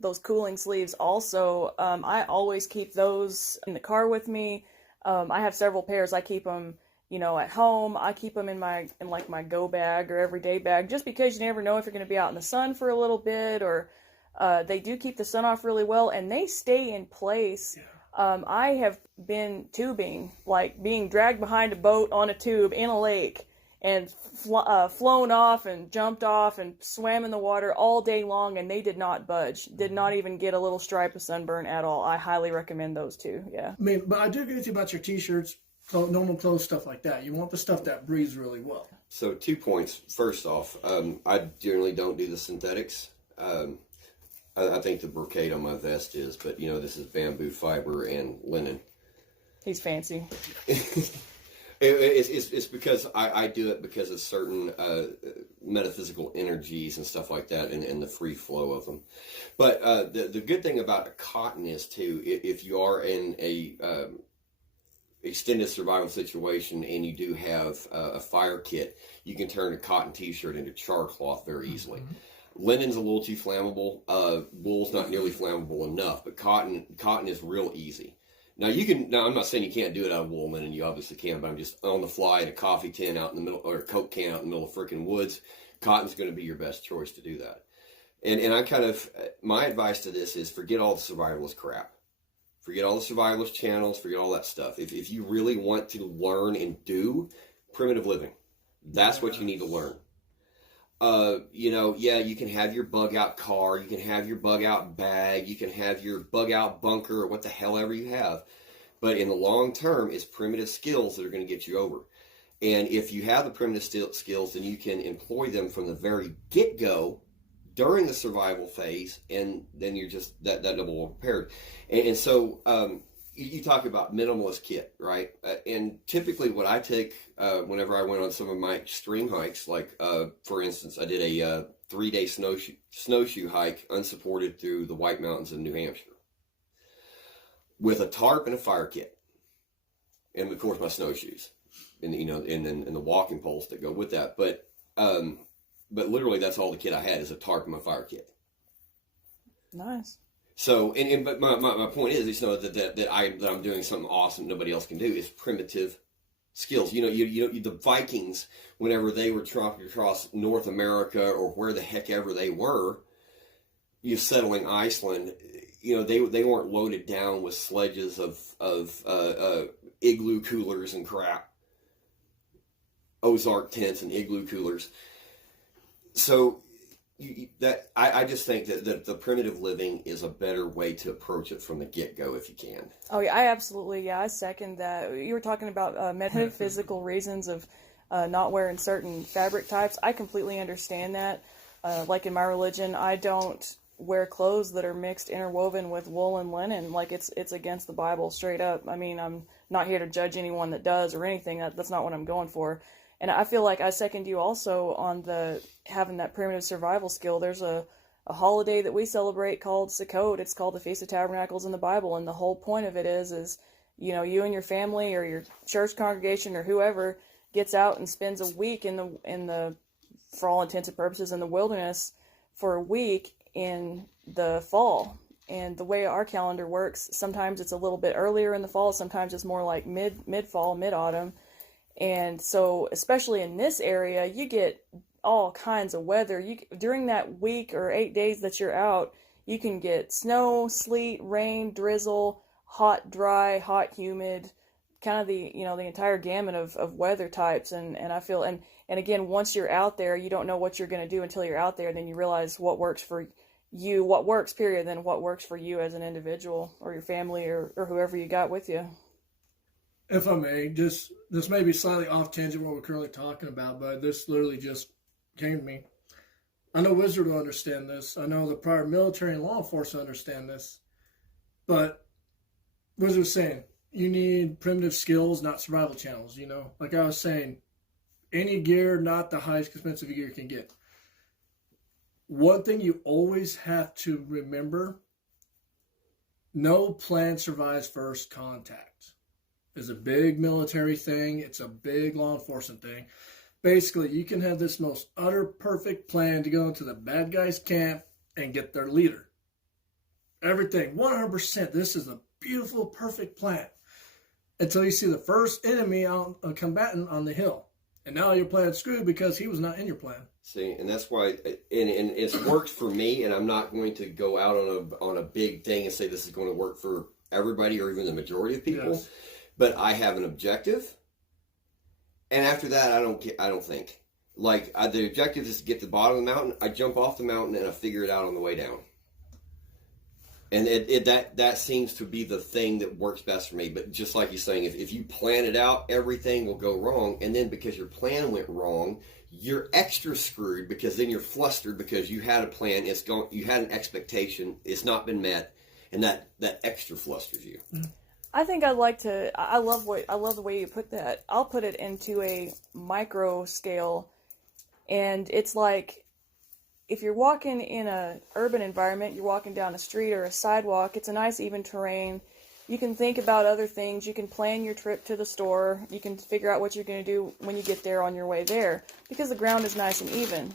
those cooling sleeves also. I always keep those in the car with me. I have several pairs. I keep them, at home. I keep them in my go bag or everyday bag, just because you never know if you're going to be out in the sun for a little bit, or they do keep the sun off really well, and they stay in place. Yeah. I have been tubing, like being dragged behind a boat on a tube in a lake, and flown off and jumped off and swam in the water all day long, and they did not budge. Did not even get a little stripe of sunburn at all. I highly recommend those too. Yeah. I mean, but I do agree with you about your t-shirts, normal clothes, stuff like that. You want the stuff that breathes really well. So 2 points. First off, I generally don't do the synthetics. I think the brocade on my vest is, but this is bamboo fiber and linen. He's fancy. It's because I do it because of certain metaphysical energies and stuff like that, and the free flow of them. But the good thing about a cotton is too, if you are in a extended survival situation and you do have a fire kit, you can turn a cotton t-shirt into char cloth very easily. Mm-hmm. Linen's a little too flammable. Wool's not nearly flammable enough, but cotton is real easy. Now I'm not saying you can't do it out of wool linen, you obviously can, but I'm just on the fly in a coffee tin out in the middle, or a Coke can out in the middle of frickin' woods. Cotton's going to be your best choice to do that. And my advice to this is forget all the survivalist crap. Forget all the survivalist channels, forget all that stuff. If you really want to learn and do primitive living, that's what you need to learn. You can have your bug out car, you can have your bug out bag, you can have your bug out bunker, or what the hell ever you have. But in the long term, it's primitive skills that are going to get you over. And if you have the primitive skills, then you can employ them from the very get-go during the survival phase, and then you're just that level more prepared. And so you talk about minimalist kit, right? And typically what I take whenever I went on some of my extreme hikes, like for instance, I did a 3-day snowshoe hike unsupported through the White Mountains of New Hampshire with a tarp and a fire kit, and of course my snowshoes, and and the walking poles that go with that. But literally that's all the kit I had is a tarp and my fire kit. Nice. So, but my point is, that I'm doing something awesome nobody else can do is primitive skills. The Vikings, whenever they were trekking across North America or where the heck ever they were, settling Iceland, they weren't loaded down with sledges of igloo coolers and crap, Ozark tents and igloo coolers. So I just think that the primitive living is a better way to approach it from the get-go if you can. Oh yeah, I second that. You were talking about metaphysical reasons of not wearing certain fabric types. I completely understand that. Like in my religion, I don't wear clothes that are mixed, interwoven with wool and linen. Like it's against the Bible straight up. I mean, I'm not here to judge anyone that does or anything. That's not what I'm going for. And I feel like I second you also on the having that primitive survival skill. There's a holiday that we celebrate called Sukkot. It's called the Feast of Tabernacles in the Bible, and the whole point of it is you and your family or your church congregation or whoever gets out and spends a week in the for all intents and purposes in the wilderness for a week in the fall. And the way our calendar works, sometimes it's a little bit earlier in the fall, sometimes it's more like mid-fall, mid-autumn. And so, especially in this area, you get all kinds of weather. During that week or 8 days that you're out, you can get snow, sleet, rain, drizzle, hot, dry, hot, humid, kind of the entire gamut of weather types. And I feel, and again, once you're out there, you don't know what you're going to do until you're out there. Then you realize what works for you, what works, period, then what works for you as an individual or your family or whoever you got with you. If I may, this may be slightly off tangent what we're currently talking about, but this literally just came to me. I know Wizard will understand this. I know the prior military and law enforcement understand this. But Wizard was saying, you need primitive skills, not survival channels, Like I was saying, any gear, not the highest expensive gear you can get. One thing you always have to remember, no plan survives first contact. Is a big military thing. It's a big law enforcement thing. Basically, you can have this most utter perfect plan to go into the bad guy's camp and get their leader. Everything, 100%. This is a beautiful, perfect plan. Until you see the first enemy a combatant on the hill. And now your plan's screwed because he was not in your plan. See, and that's why, and it's worked for me, and I'm not going to go out on a big thing and say this is going to work for everybody or even the majority of people. Yes. But I have an objective, and after that, I don't think. Like, the objective is to get to the bottom of the mountain. I jump off the mountain, and I figure it out on the way down. And that seems to be the thing that works best for me. But just like you're saying, if you plan it out, everything will go wrong. And then because your plan went wrong, you're extra screwed because then you're flustered because you had a plan, you had an expectation, it's not been met, and that extra flusters you. Mm-hmm. I think I love the way you put that. I'll put it into a micro scale, and it's like if you're walking in a urban environment, you're walking down a street or a sidewalk, it's a nice even terrain. You can think about other things. You can plan your trip to the store. You can figure out what you're going to do when you get there on your way there because the ground is nice and even.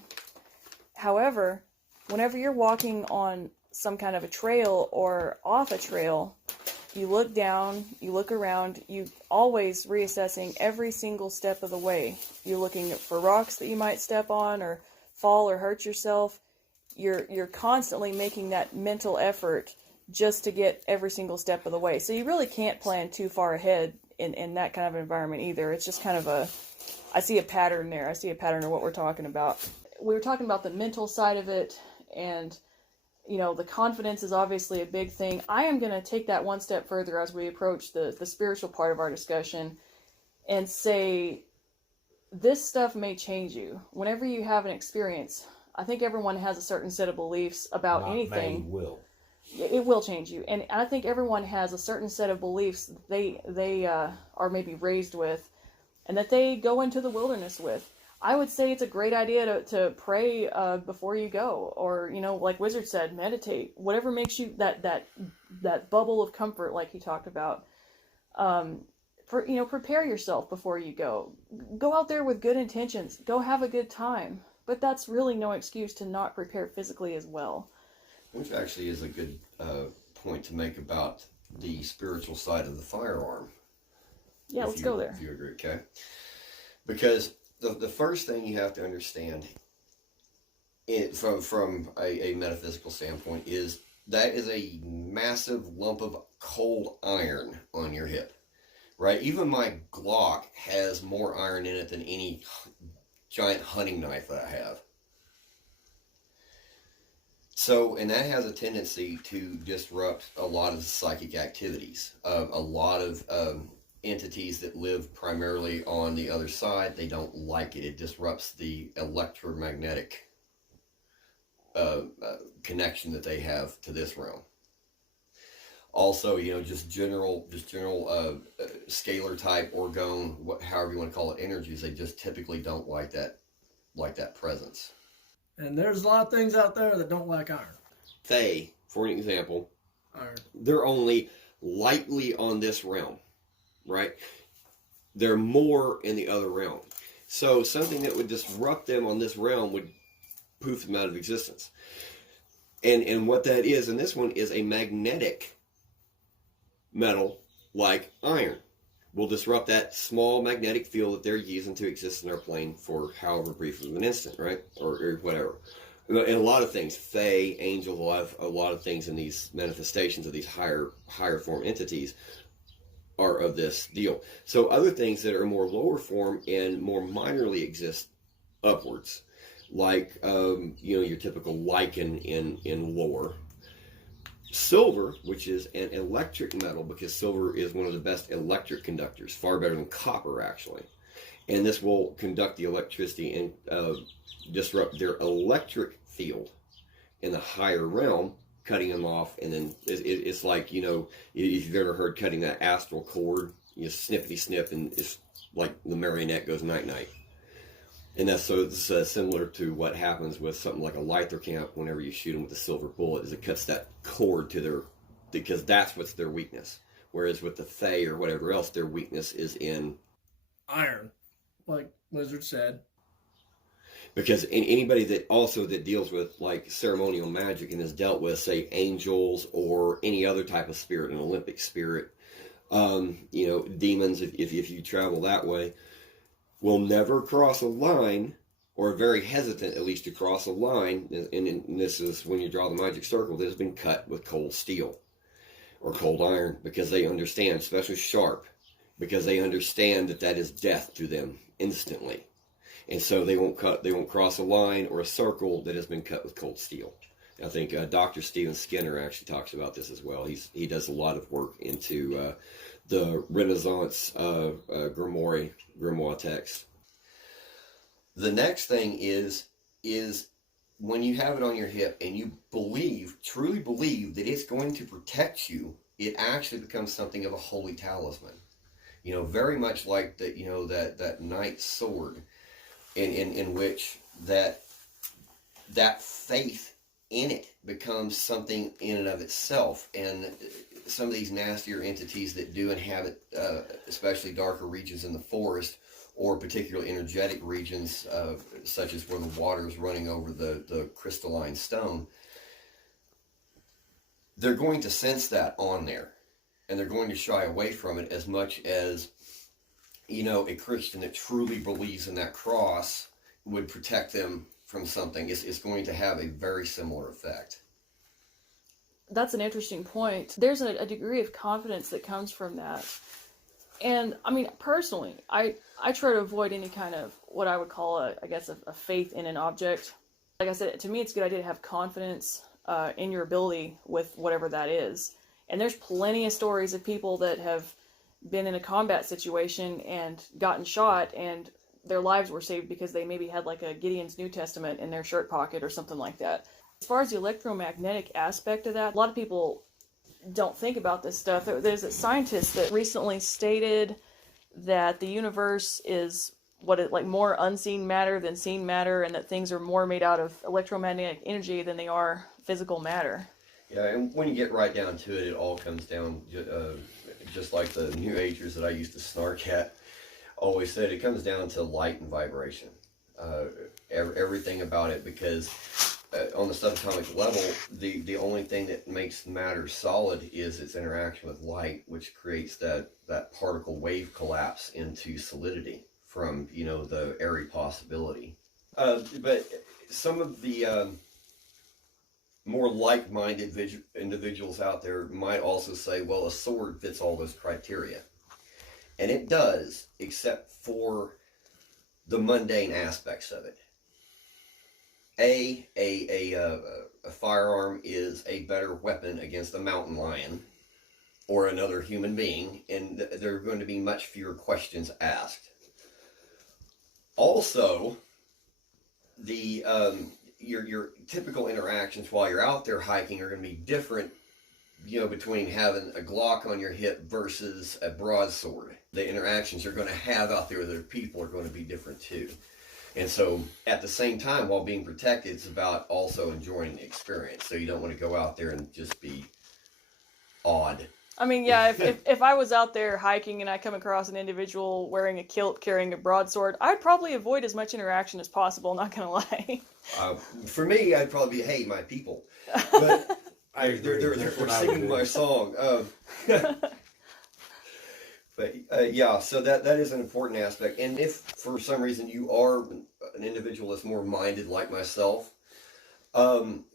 However, whenever you're walking on some kind of a trail or off a trail, you look down, you look around, you always reassessing every single step of the way. You're looking for rocks that you might step on or fall or hurt yourself. You're constantly making that mental effort just to get every single step of the way. So you really can't plan too far ahead in that kind of environment either. It's just kind of I see a pattern there. I see a pattern of what we're talking about. We were talking about the mental side of it, and the confidence is obviously a big thing. I am going to take that one step further as we approach the spiritual part of our discussion and say this stuff may change you. Whenever you have an experience, I think everyone has a certain set of beliefs about Not anything. may, will. It will change you, and I think everyone has a certain set of beliefs that they are maybe raised with, and that they go into the wilderness with. I would say it's a great idea to pray before you go, or like Wizard said, meditate. Whatever makes you that bubble of comfort, like he talked about. Prepare yourself before you go. Go out there with good intentions. Go have a good time. But that's really no excuse to not prepare physically as well. Which actually is a good point to make about the spiritual side of the firearm. Yeah, let's go there. If you agree, okay? Because the first thing you have to understand from a metaphysical standpoint is that is a massive lump of cold iron on your hip, right? Even my Glock has more iron in it than any giant hunting knife that I have. So, and that has a tendency to disrupt a lot of the psychic activities of a lot of entities that live primarily on the other side. They don't like it. It disrupts the electromagnetic connection that they have to this realm. Also, just general scalar type orgone, however you want to call it, energies. They just typically don't like that presence. And there's a lot of things out there that don't like iron. They, for an example, Iron. they're only lightly on this realm, right? They're more in the other realm. So something that would disrupt them on this realm would poof them out of existence. And what that is in this one is a magnetic metal like iron. Will disrupt that small magnetic field that they're using to exist in our plane for however brief of an instant, right? Or whatever. And a lot of things, fae, angels, a lot of things in these manifestations of these higher form entities are of this deal. So other things that are more lower form and more minorly exist upwards, like your typical lichen in lore. Silver, which is an electric metal, because silver is one of the best electric conductors, far better than copper actually. And this will conduct the electricity and disrupt their electric field in the higher realm, cutting them off. And then it's like, if you've ever heard cutting that astral cord, you snippity snip, and it's like the marionette goes night night. And that's similar to what happens with something like a lithotrop whenever you shoot them with a silver bullet, is it cuts that cord to their, because that's what's their weakness. Whereas with the fae or whatever else, their weakness is in iron, like Lizard said. Because anybody that deals with like ceremonial magic and has dealt with, say, angels or any other type of spirit, an Olympic spirit, demons, if you travel that way, will never cross a line, or very hesitant at least to cross a line, and this is when you draw the magic circle, that has been cut with cold steel or cold iron, because they understand, especially sharp, because they understand that is death to them instantly. And so they won't cross a line or a circle that has been cut with cold steel. I think Dr. Stephen Skinner actually talks about this as well. He does a lot of work into the Renaissance grimoire text. The next thing is when you have it on your hip and you truly believe that it's going to protect you, it actually becomes something of a holy talisman. Very much like that knight's sword, in which that faith in it becomes something in and of itself. And some of these nastier entities that do inhabit especially darker regions in the forest, or particularly energetic regions such as where the water is running over the crystalline stone, they're going to sense that on there, and they're going to shy away from it as much as a Christian that truly believes in that cross would protect them from something. It's going to have a very similar effect. That's an interesting point. There's a degree of confidence that comes from that. And I mean, personally, I try to avoid any kind of what I would call a faith in an object. Like I said, to me, it's a good idea to have confidence in your ability with whatever that is. And there's plenty of stories of people that have been in a combat situation and gotten shot and their lives were saved because they maybe had like a Gideon's New Testament in their shirt pocket or something like that. As far as the electromagnetic aspect of that, a lot of people don't think about this stuff. There's a scientist that recently stated that the universe is more unseen matter than seen matter, and that things are more made out of electromagnetic energy than they are physical matter. Yeah, and when you get right down to it, it all comes down, just like the New Agers that I used to snark at always said, it comes down to light and vibration. Everything about it, because on the subatomic level, the only thing that makes matter solid is its interaction with light, which creates that particle wave collapse into solidity from, the airy possibility. But some of the more like-minded individuals out there might also say, well, a sword fits all those criteria. And it does, except for the mundane aspects of it. A firearm is a better weapon against a mountain lion or another human being, and there are going to be much fewer questions asked. Also, the your typical interactions while you're out there hiking are going to be different, between having a Glock on your hip versus a broadsword. The interactions you're going to have out there with other people are going to be different too. And so, at the same time, while being protected, it's about also enjoying the experience. So you don't want to go out there and just be odd. I mean, yeah, if I was out there hiking and I come across an individual wearing a kilt carrying a broadsword, I'd probably avoid as much interaction as possible, not gonna lie. For me, I'd probably be, hey, my people. But they're singing my song. But yeah, so that is an important aspect. And if for some reason you are an individual that's more minded like myself,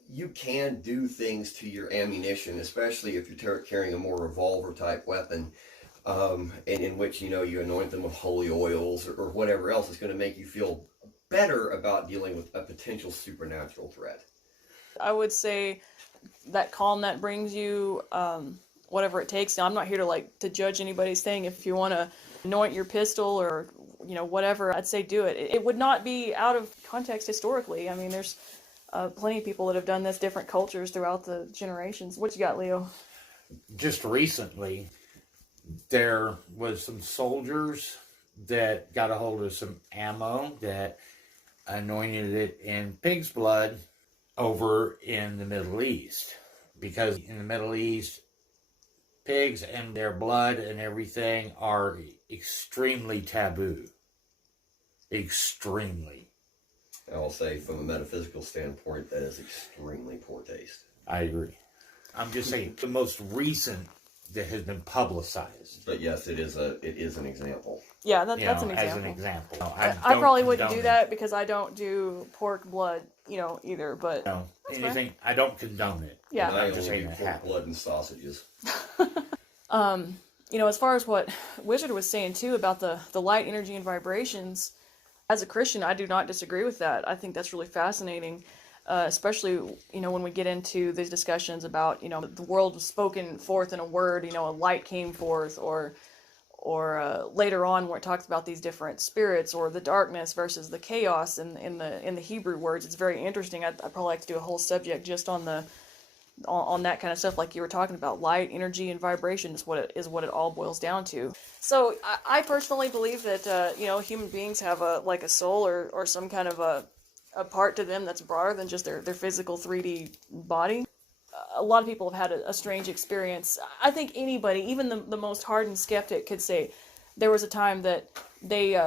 you can do things to your ammunition, especially if you're carrying a more revolver type weapon, and in which you anoint them with holy oils or whatever else is going to make you feel better about dealing with a potential supernatural threat. I would say that calm that brings you, whatever it takes. Now, I'm not here to judge anybody's thing. If you want to anoint your pistol or whatever, I'd say do it. It would not be out of context historically. I mean, there's plenty of people that have done this, different cultures throughout the generations. What you got, Leo? Just recently, there was some soldiers that got a hold of some ammo that anointed it in pig's blood over in the Middle East. Because in the Middle East, pigs and their blood and everything are extremely taboo. Extremely. I'll say from a metaphysical standpoint, that is extremely poor taste. I agree. I'm just saying the most recent that has been publicized. But yes, it is an example. Yeah, that's an example. As an example. I probably wouldn't do that because I don't do pork blood, either. But anything, I don't condone it. Yeah, and I only do pork blood and sausages. As far as what Wizard was saying too about the light energy and vibrations, as a Christian, I do not disagree with that. I think that's really fascinating, especially, when we get into these discussions about, the world was spoken forth in a word, a light came forth, or later on where it talks about these different spirits or the darkness versus the chaos in the Hebrew words. It's very interesting. I'd probably like to do a whole subject just on that kind of stuff, like you were talking about. Light, energy, and vibration is what it all boils down to. So I personally believe that human beings have a soul or some kind of a part to them that's broader than just their physical 3D body. A lot of people have had a strange experience. I think anybody, even the most hardened skeptic, could say there was a time that they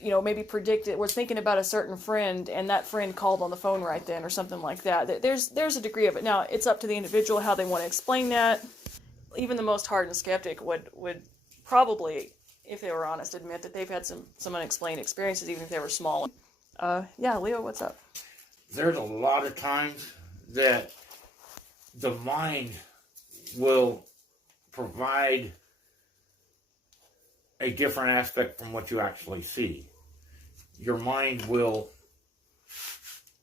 maybe was thinking about a certain friend, and that friend called on the phone right then, or something like that. There's a degree of it. Now, it's up to the individual how they want to explain that. Even the most hardened skeptic would probably, if they were honest, admit that they've had some unexplained experiences, even if they were small. Yeah, Leo, what's up? There's a lot of times that the mind will provide a different aspect from what you actually see. Your mind will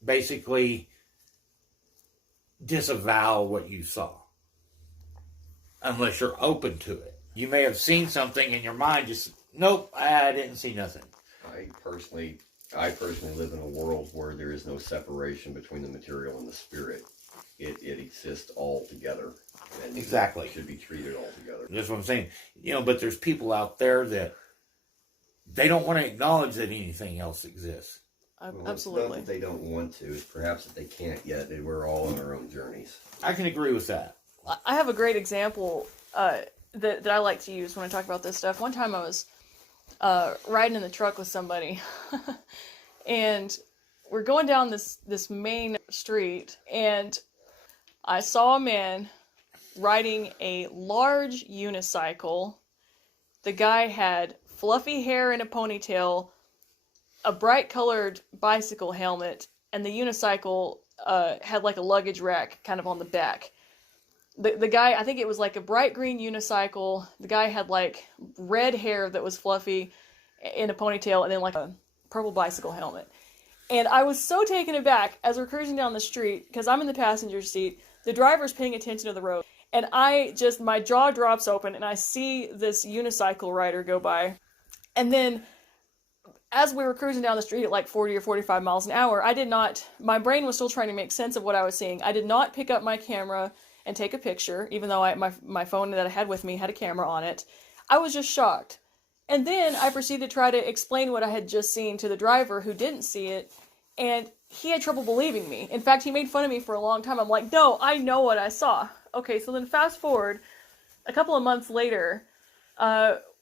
basically disavow what you saw unless you're open to it. You may have seen something and your mind just, nope, I didn't see nothing. I personally live in a world where there is no separation between the material and the spirit. It exists all together, and Exactly. should be treated all together. That's what I'm saying. But there's people out there that they don't want to acknowledge that anything else exists. Well, Absolutely. It's not that they don't want to. It's perhaps that they can't yet. We're all on our own journeys. I can agree with that. I have a great example that I like to use when I talk about this stuff. One time I was riding in the truck with somebody, and we're going down this main street, and I saw a man riding a large unicycle. The guy had fluffy hair in a ponytail, a bright colored bicycle helmet, and the unicycle had like a luggage rack kind of on the back. The guy, I think it was like a bright green unicycle. The guy had like red hair that was fluffy in a ponytail, and then like a purple bicycle helmet. And I was so taken aback as we're cruising down the street, because I'm in the passenger seat, the driver's paying attention to the road, and my jaw drops open, and I see this unicycle rider go by. And then as we were cruising down the street at like 40 or 45 miles an hour, my brain was still trying to make sense of what I was seeing. I did not pick up my camera and take a picture, even though my phone that I had with me had a camera on it. I was just shocked. And then I proceeded to try to explain what I had just seen to the driver who didn't see it, and he had trouble believing me. In fact, he made fun of me for a long time. I'm like, no, I know what I saw. Okay, so then fast forward, a couple of months later,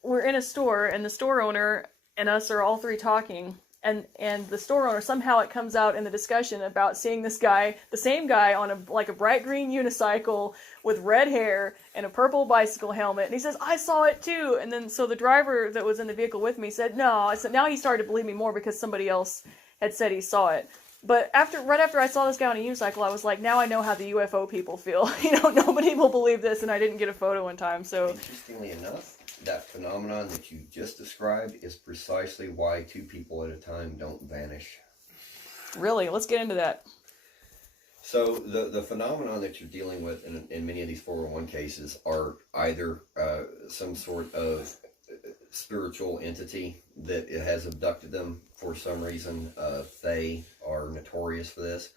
we're in a store, and the store owner and us are all three talking, and the store owner, somehow it comes out in the discussion about seeing this guy, the same guy, on a bright green unicycle with red hair and a purple bicycle helmet, and he says, I saw it too. And then so the driver that was in the vehicle with me said no. I said, now he started to believe me more because somebody else had said he saw it. But right after I saw this guy on a unicycle, I was like, now I know how the UFO people feel. Nobody will believe this, and I didn't get a photo in time. So interestingly enough, that phenomenon that you just described is precisely why two people at a time don't vanish. Really, let's get into that. So the phenomenon that you're dealing with in many of these 401 cases are either some sort of spiritual entity that has abducted them for some reason. They are notorious for this.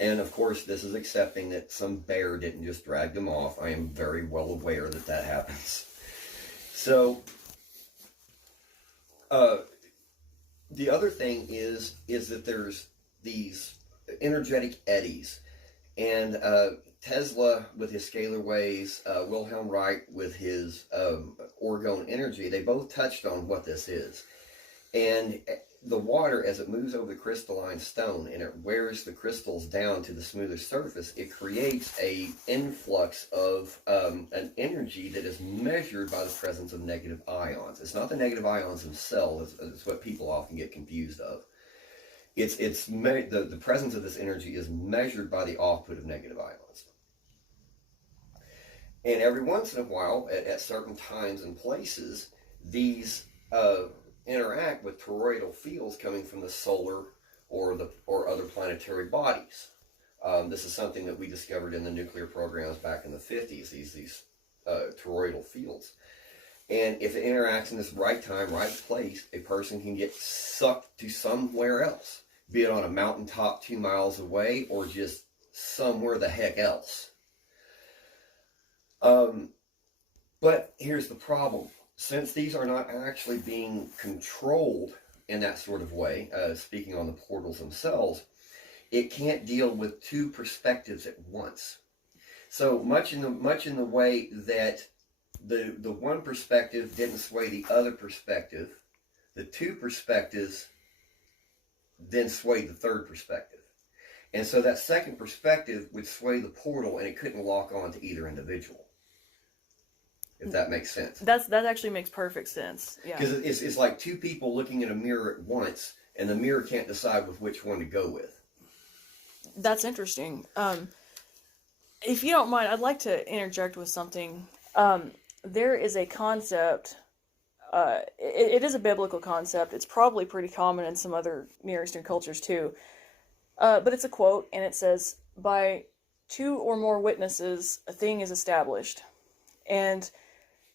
And of course, this is accepting that some bear didn't just drag them off. I am very well aware that happens. So, the other thing is that there's these energetic eddies, and Tesla with his scalar waves, Wilhelm Reich with his orgone energy, they both touched on what this is. And the water, as it moves over the crystalline stone and it wears the crystals down to the smoother surface, it creates a influx of an energy that is measured by the presence of negative ions. It's not the negative ions themselves. It's what people often get confused of. The presence of this energy is measured by the output of negative ions. And every once in a while, at certain times and places, these interact with toroidal fields coming from the solar or other planetary bodies. This is something that we discovered in the nuclear programs back in the 50s, these toroidal fields. And if it interacts in this right time, right place, a person can get sucked to somewhere else, be it on a mountaintop 2 miles away or just somewhere the heck else. But here's the problem. Since these are not actually being controlled in that sort of way, speaking on the portals themselves, it can't deal with two perspectives at once. So much in the way that the one perspective didn't sway the other perspective, the two perspectives then swayed the third perspective. And so that second perspective would sway the portal, and it couldn't lock on to either individual. If that makes sense. That actually makes perfect sense. Yeah. Because it's like two people looking in a mirror at once, and the mirror can't decide with which one to go with. That's interesting. If you don't mind, I'd like to interject with something. There is a concept. It is a biblical concept. It's probably pretty common in some other Near Eastern cultures too. But it's a quote, and it says, "By two or more witnesses, a thing is established." And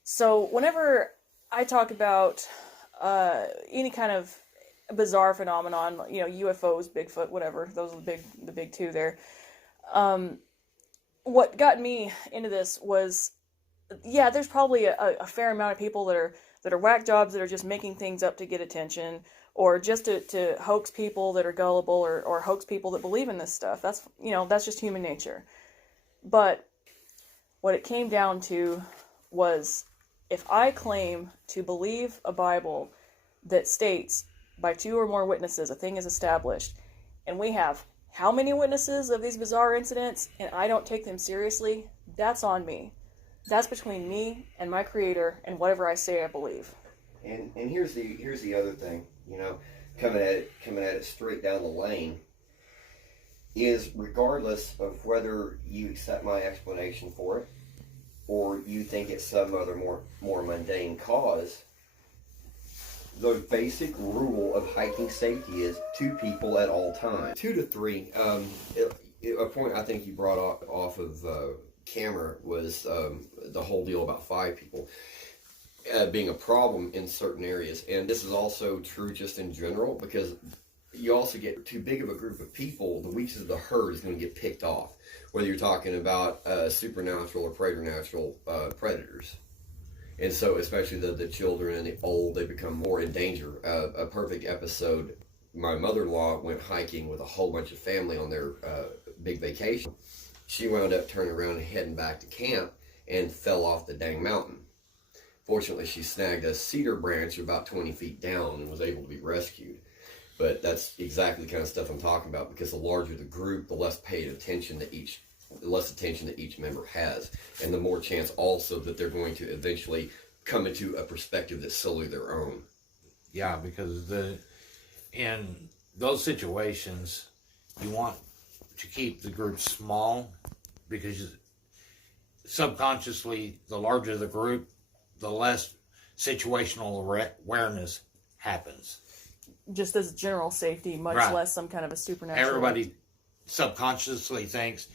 so whenever I talk about any kind of bizarre phenomenon, UFOs, Bigfoot, whatever. Those are the big two there. What got me into this was, yeah, there's probably a fair amount of people that are whack jobs that are just making things up to get attention, or just to hoax people that are gullible, or hoax people that believe in this stuff. That's just human nature. But what it came down to was, if I claim to believe a Bible that states by 2 or more witnesses a thing is established, and we have how many witnesses of these bizarre incidents, and I don't take them seriously, that's on me. That's between me and my Creator and whatever I say I believe. And here's the other thing, coming at it straight down the lane, is regardless of whether you accept my explanation for it or you think it's some other more mundane cause, the basic rule of hiking safety is 2 people at all times. 2 to 3. A point I think you brought off of camera was the whole deal about 5 people being a problem in certain areas. And this is also true just in general, because you also get too big of a group of people, the weakest of the herd is going to get picked off, whether you're talking about supernatural or preternatural predators. And so especially the children and the old, they become more in danger. A perfect episode, my mother-in-law went hiking with a whole bunch of family on their big vacation. She wound up turning around and heading back to camp and fell off the dang mountain. Fortunately, she snagged a cedar branch about 20 feet down and was able to be rescued. But that's exactly the kind of stuff I'm talking about, because the larger the group, the less attention that each member has, and the more chance also that they're going to eventually come into a perspective that's solely their own. Yeah, because in those situations, you want to keep the group small, because subconsciously, the larger the group, the less situational awareness happens. Just as general safety, much less some kind of a supernatural. Everybody subconsciously thinks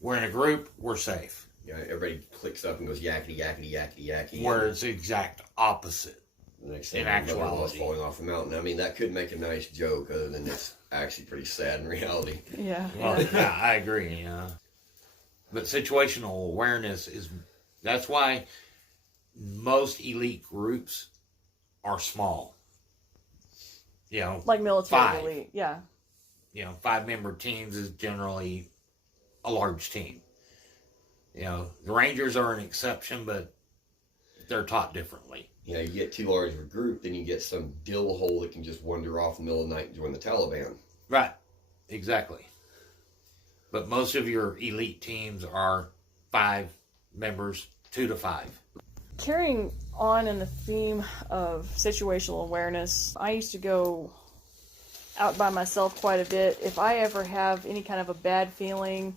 we're in a group, we're safe. Yeah, everybody clicks up and goes yakety, yakety, yakety, yakety. Where it's the exact opposite. The next thing, in actuality, falling off a mountain. I mean, that could make a nice joke, other than it's actually pretty sad in reality. Yeah. Well, yeah, I agree. But situational awareness that's why most elite groups are small. Like military 5. elite, yeah. 5-member teams is generally a large team. The Rangers are an exception, but they're taught differently. You get too large of a group, then you get some dill hole that can just wander off in the middle of the night and join the Taliban. Right, exactly. But most of your elite teams are 5 members, 2 to 5. Carrying on in the theme of situational awareness, I used to go out by myself quite a bit. If I ever have any kind of a bad feeling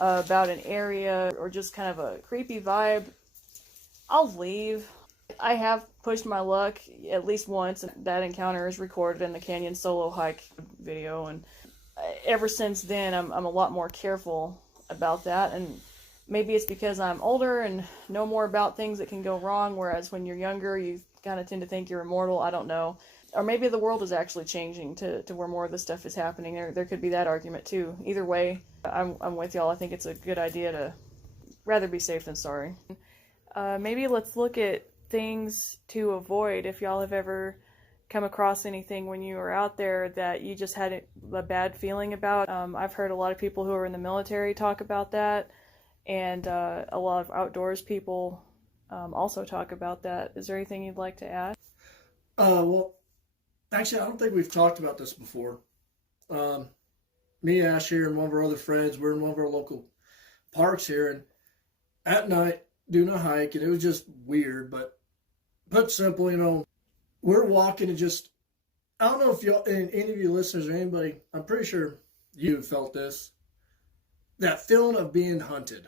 about an area, or just kind of a creepy vibe, I'll leave. I have pushed my luck at least once, and that encounter is recorded in the Canyon Solo Hike video, and ever since then I'm a lot more careful about that. And maybe it's because I'm older and know more about things that can go wrong, whereas when you're younger, you kind of tend to think you're immortal. I don't know. Or maybe the world is actually changing to where more of this stuff is happening. There could be that argument too. Either way, I'm with y'all. I think it's a good idea to rather be safe than sorry. Maybe let's look at things to avoid. If y'all have ever come across anything when you were out there that you just had a bad feeling about. I've heard a lot of people who are in the military talk about that. And a lot of outdoors people also talk about that. Is there anything you'd like to add? Well, actually, I don't think we've talked about this before. Me, Ash here, and one of our other friends, we're in one of our local parks here, and at night, doing a hike, and it was just weird, but put simple, we're walking and just, I don't know if y'all, any of you listeners or anybody, I'm pretty sure you felt this, that feeling of being hunted.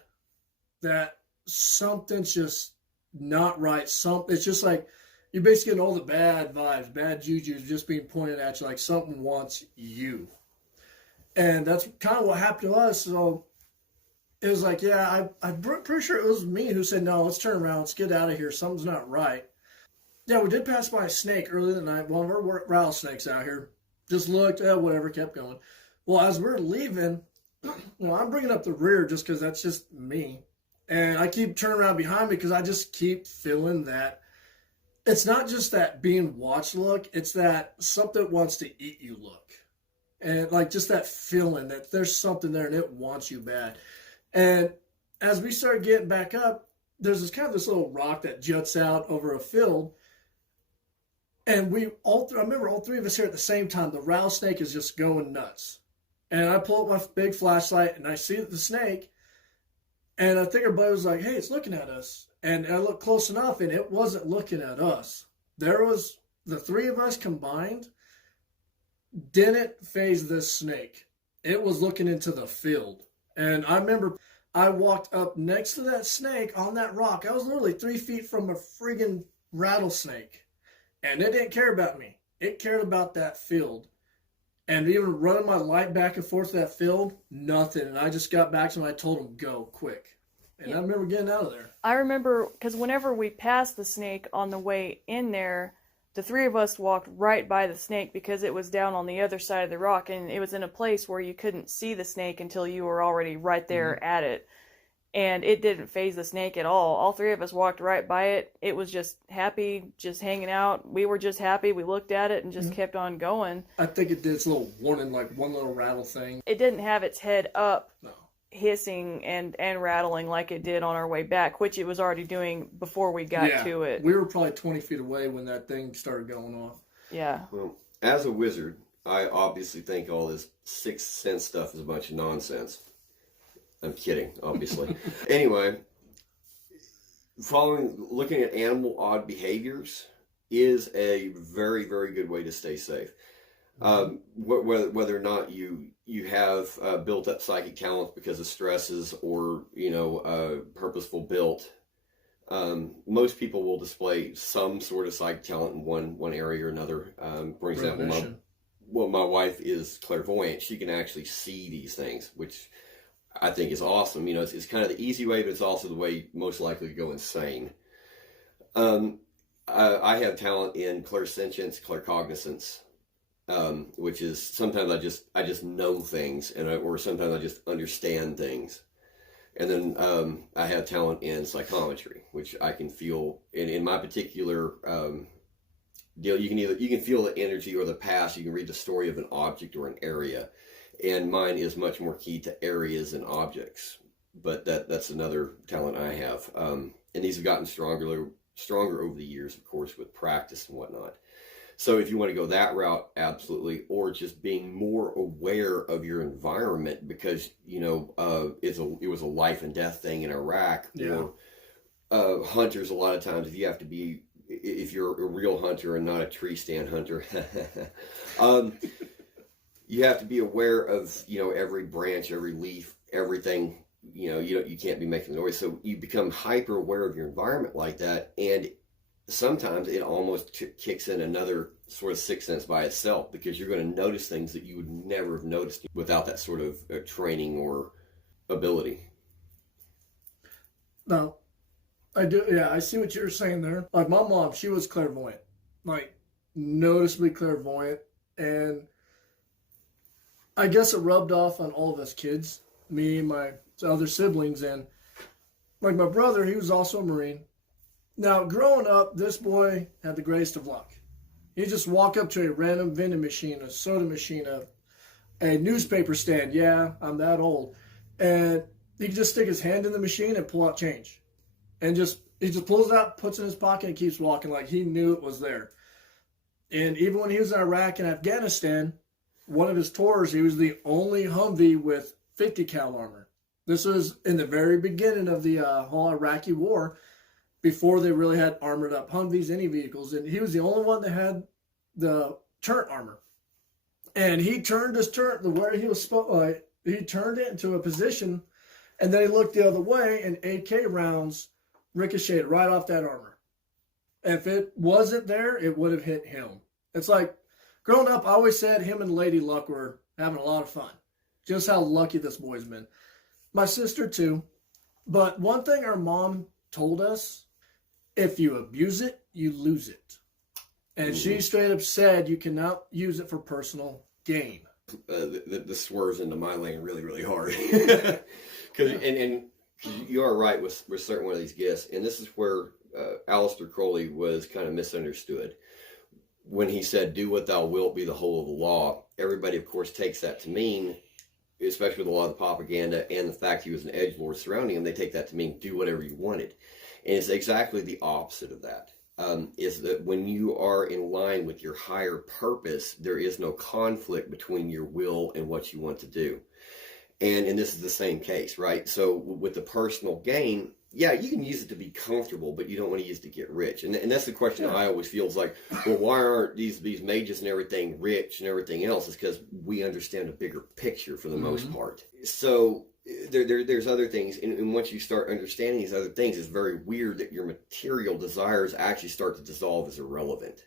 That something's just not right. It's just like you're basically getting all the bad vibes, bad juju just being pointed at you, like something wants you. And that's kind of what happened to us. So it was like, yeah, I'm pretty sure it was me who said, no, let's turn around, let's get out of here. Something's not right. Yeah, we did pass by a snake earlier in the night. One of our rattlesnakes out here. Just looked, whatever, kept going. Well, as we're leaving, I'm bringing up the rear just because that's just me. And I keep turning around behind me because I just keep feeling that it's not just that being watched look, it's that something wants to eat you look. And like just that feeling that there's something there and it wants you bad. And as we start getting back up, there's this kind of this little rock that juts out over a field. And I remember all three of us here at the same time. The rattlesnake is just going nuts. And I pull up my big flashlight and I see the snake. And I think our buddy was like, hey, it's looking at us. And I looked close enough and it wasn't looking at us. There was the three of us combined didn't phase this snake. It was looking into the field. And I remember I walked up next to that snake on that rock. I was literally 3 feet from a friggin' rattlesnake. And it didn't care about me. It cared about that field. And even running my light back and forth to that field, nothing. And I just got back to him and I told him, go, quick. And I remember getting out of there. I remember, because whenever we passed the snake on the way in there, the three of us walked right by the snake because it was down on the other side of the rock, and it was in a place where you couldn't see the snake until you were already right there at it. And it didn't faze the snake at all. All three of us walked right by it. It was just happy, just hanging out. We were just happy. We looked at it and just kept on going. I think it did its little warning, like one little rattle thing. It didn't have its head up, No. hissing and rattling like it did on our way back, which it was already doing before we got to it. We were probably 20 feet away when that thing started going off. Yeah. Well, as a wizard, I obviously think all this sixth sense stuff is a bunch of nonsense. I'm kidding, obviously. Anyway, looking at animal odd behaviors is a very, very good way to stay safe. Whether or not you have built up psychic talents because of stresses or purposeful built, most people will display some sort of psychic talent in one area or another. For example, my wife is clairvoyant. She can actually see these things, which I think is awesome. It's kind of the easy way, but it's also the way most likely to go insane. I have talent in clairsentience, claircognizance. Which is sometimes I just know things, or sometimes I just understand things, and then I have talent in psychometry, which I can feel in my particular deal. You can feel the energy or the past. You can read the story of an object or an area, and mine is much more key to areas and objects. But that's another talent I have, and these have gotten stronger over the years, of course, with practice and whatnot. So if you want to go that route, absolutely, or just being more aware of your environment because, it was a life and death thing in Iraq. Yeah. Or hunters, a lot of times, if you're a real hunter and not a tree stand hunter, you have to be aware of, every branch, every leaf, everything. You can't be making noise. So you become hyper aware of your environment like that, and sometimes it almost kicks in another sort of sixth sense by itself because you're going to notice things that you would never have noticed without that sort of training or ability. No, I do. Yeah, I see what you're saying there. Like my mom, she was clairvoyant, like noticeably clairvoyant. And I guess it rubbed off on all of us kids, me and my other siblings. And like my brother, he was also a Marine. Now, growing up, this boy had the greatest of luck. He'd just walk up to a random vending machine, a soda machine, a newspaper stand. Yeah, I'm that old. And he could just stick his hand in the machine and pull out change. And he just pulls it out, puts it in his pocket, and keeps walking like he knew it was there. And even when he was in Iraq and Afghanistan, one of his tours, he was the only Humvee with 50 cal armor. This was in the very beginning of the whole Iraqi war, before they really had armored up Humvees, any vehicles. And he was the only one that had the turret armor. And he turned his turret where he was supposed, he turned it into a position, and then he looked the other way, and AK rounds ricocheted right off that armor. If it wasn't there, it would have hit him. It's like, growing up, I always said him and Lady Luck were having a lot of fun. Just how lucky this boy's been. My sister, too. But one thing our mom told us, if you abuse it, you lose it. And she straight up said you cannot use it for personal gain. The swerves into my lane really, really hard. And you are right with certain one of these gifts, and this is where Aleister Crowley was kind of misunderstood. When he said, "Do what thou wilt be the whole of the law," everybody, of course, takes that to mean, especially with a lot of the propaganda and the fact he was an edgelord surrounding him, they take that to mean do whatever you wanted. And it's exactly the opposite of that. Is that when you are in line with your higher purpose, there is no conflict between your will and what you want to do. And this is the same case, right? So with the personal gain, yeah, you can use it to be comfortable, but you don't want to use it to get rich. And that's the question I always feel is like, well, why aren't these mages and everything rich and everything else? Is because we understand a bigger picture for the most part. So there's other things. And once you start understanding these other things, it's very weird that your material desires actually start to dissolve as irrelevant.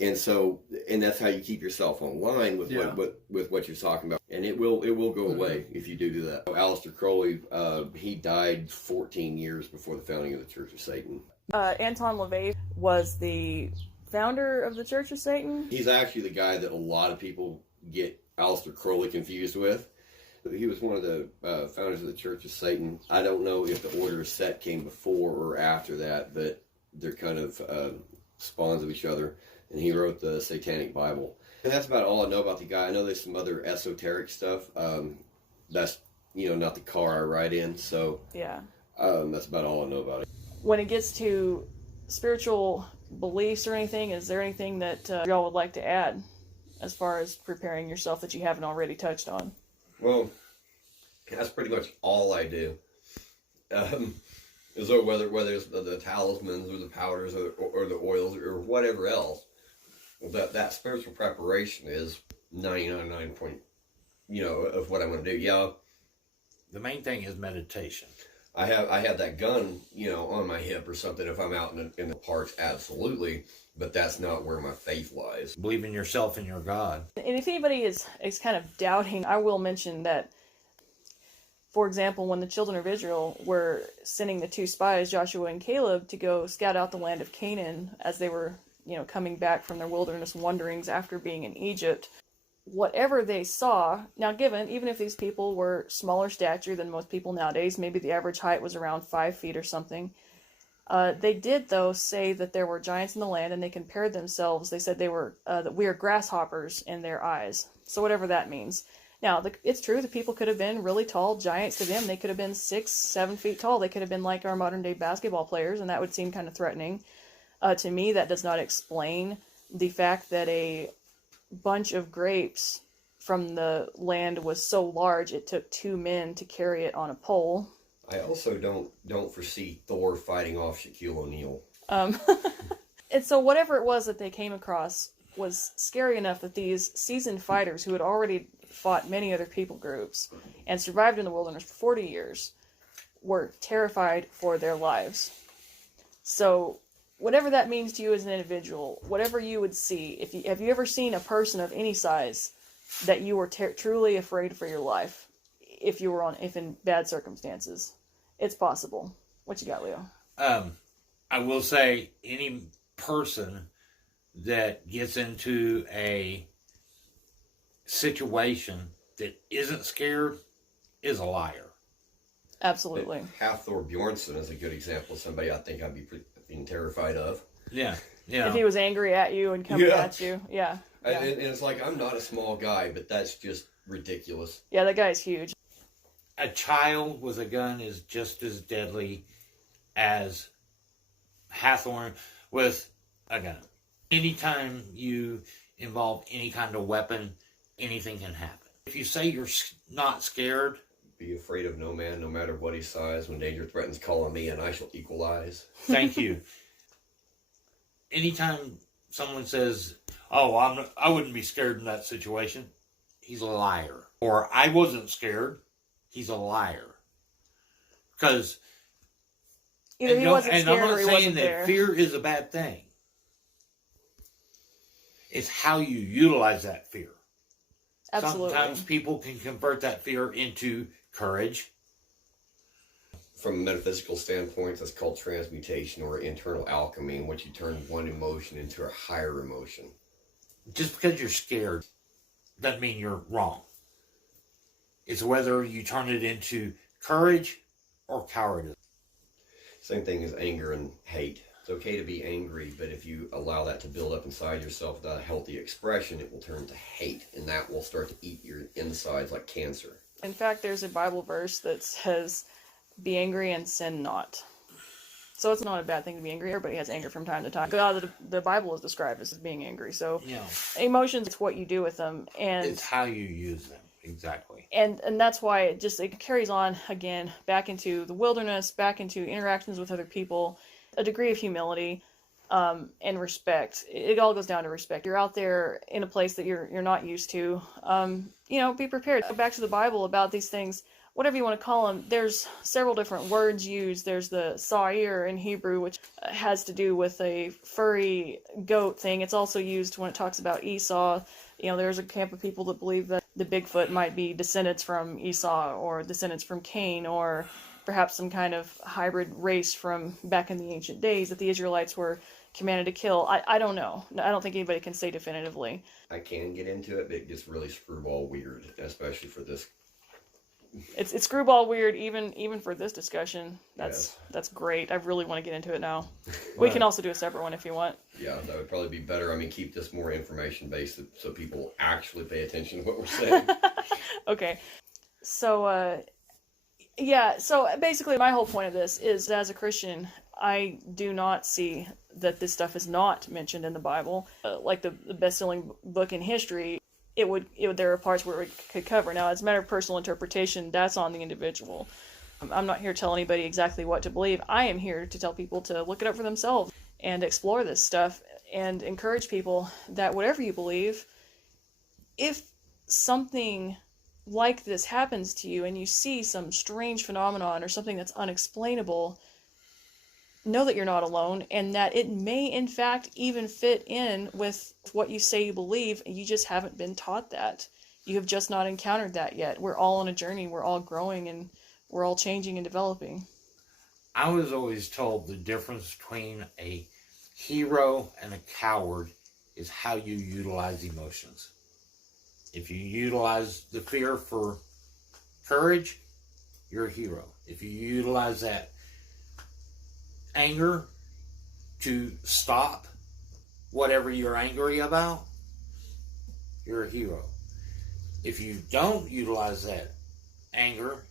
And so, and that's how you keep yourself online with what you're talking about. And it will go away if you do that. Aleister Crowley, he died 14 years before the founding of the Church of Satan. Anton LaVey was the founder of the Church of Satan. He's actually the guy that a lot of people get Aleister Crowley confused with. He was one of the founders of the Church of Satan. I don't know if the Order of Set came before or after that, but they're kind of spawns of each other. And he wrote the Satanic Bible. And that's about all I know about the guy. I know there's some other esoteric stuff. That's, not the car I ride in. So Yeah. That's about all I know about it. When it gets to spiritual beliefs or anything, is there anything that y'all would like to add as far as preparing yourself that you haven't already touched on? Well, that's pretty much all I do. So whether it's the talismans or the powders or the oils or whatever else, that spiritual preparation is 99 point, of what I'm going to do. Yeah. The main thing is meditation. I have that gun, on my hip or something if I'm out in the parks, absolutely. But that's not where my faith lies. Believe in yourself and your God. And if anybody is kind of doubting, I will mention that, for example, when the children of Israel were sending the two spies, Joshua and Caleb, to go scout out the land of Canaan as they were, coming back from their wilderness wanderings after being in Egypt, whatever they saw, now given, even if these people were smaller stature than most people nowadays, maybe the average height was around 5 feet or something, they did, though, say that there were giants in the land, and they compared themselves. They said that we are grasshoppers in their eyes. So whatever that means. Now, it's true, the people could have been really tall giants to them. They could have been 6, 7 feet tall. They could have been like our modern-day basketball players, and that would seem kind of threatening. To me, that does not explain the fact that a bunch of grapes from the land was so large it took 2 men to carry it on a pole. I also don't foresee Thor fighting off Shaquille O'Neal. And so whatever it was that they came across was scary enough that these seasoned fighters who had already fought many other people groups and survived in the wilderness for 40 years were terrified for their lives. So whatever that means to you as an individual, whatever you would see, have you ever seen a person of any size that you were truly afraid for your life if in bad circumstances? It's possible. What you got, Leo? I will say any person that gets into a situation that isn't scared is a liar. Absolutely. Hafthor Bjornsson is a good example of somebody I think I'd be being terrified of. Yeah. If he was angry at you and coming at you. Yeah. And it's like, I'm not a small guy, but that's just ridiculous. Yeah, that guy's huge. A child with a gun is just as deadly as Hathorn with a gun. Anytime you involve any kind of weapon, anything can happen. If you say you're not scared, be afraid of no man, no matter what his size. When danger threatens, call on me, and I shall equalize. Thank you. Anytime someone says, "Oh, I wouldn't be scared in that situation," he's a liar. Or I wasn't scared, he's a liar. Because either he wasn't scared or he wasn't there. I'm not saying that fear is a bad thing. It's how you utilize that fear. Absolutely. Sometimes people can convert that fear into courage. from a metaphysical standpoint, that's called transmutation or internal alchemy, in which you turn one emotion into a higher emotion. Just because you're scared doesn't mean you're wrong. It's whether you turn it into courage or cowardice. Same thing as anger and hate. It's okay to be angry, but if you allow that to build up inside yourself without a healthy expression, it will turn to hate, and that will start to eat your insides like cancer. In fact, there's a Bible verse that says, be angry and sin not. So it's not a bad thing to be angry. Everybody has anger from time to time. God, the Bible is described as being angry. So emotions, it's what you do with them. And it's how you use them. Exactly. And that's why it carries on again, back into the wilderness, back into interactions with other people, a degree of humility, and respect. It all goes down to respect. You're out there in a place that you're not used to. Be prepared. Go back to the Bible about these things. Whatever you want to call them, there's several different words used. There's the sa'ir in Hebrew, which has to do with a furry goat thing. It's also used when it talks about Esau. There's a camp of people that believe that the Bigfoot might be descendants from Esau or descendants from Cain, or perhaps some kind of hybrid race from back in the ancient days that the Israelites were commanded to kill. I don't know. I don't think anybody can say definitively. I can get into it, but it gets really screwball weird, especially for this. It's screwball weird even for this discussion. That's great. I really want to get into it now. We can also do a separate one if you want. Yeah, that would probably be better. I mean, keep this more information based so people actually pay attention to what we're saying. Okay. So so basically my whole point of this is, as a Christian, I do not see that this stuff is not mentioned in the Bible. Like the best-selling book in history, there are parts where it could cover. Now, as a matter of personal interpretation, that's on the individual. I'm not here to tell anybody exactly what to believe. I am here to tell people to look it up for themselves and explore this stuff and encourage people that whatever you believe, if something like this happens to you and you see some strange phenomenon or something that's unexplainable, know that you're not alone, and that it may in fact even fit in with what you say you believe, and you just haven't been taught that. You have just not encountered that yet. We're all on a journey. We're all growing, and we're all changing and developing. I was always told the difference between a hero and a coward is how you utilize emotions. If you utilize the fear for courage, you're a hero. If you utilize that anger to stop whatever you're angry about, you're a hero. If you don't utilize that anger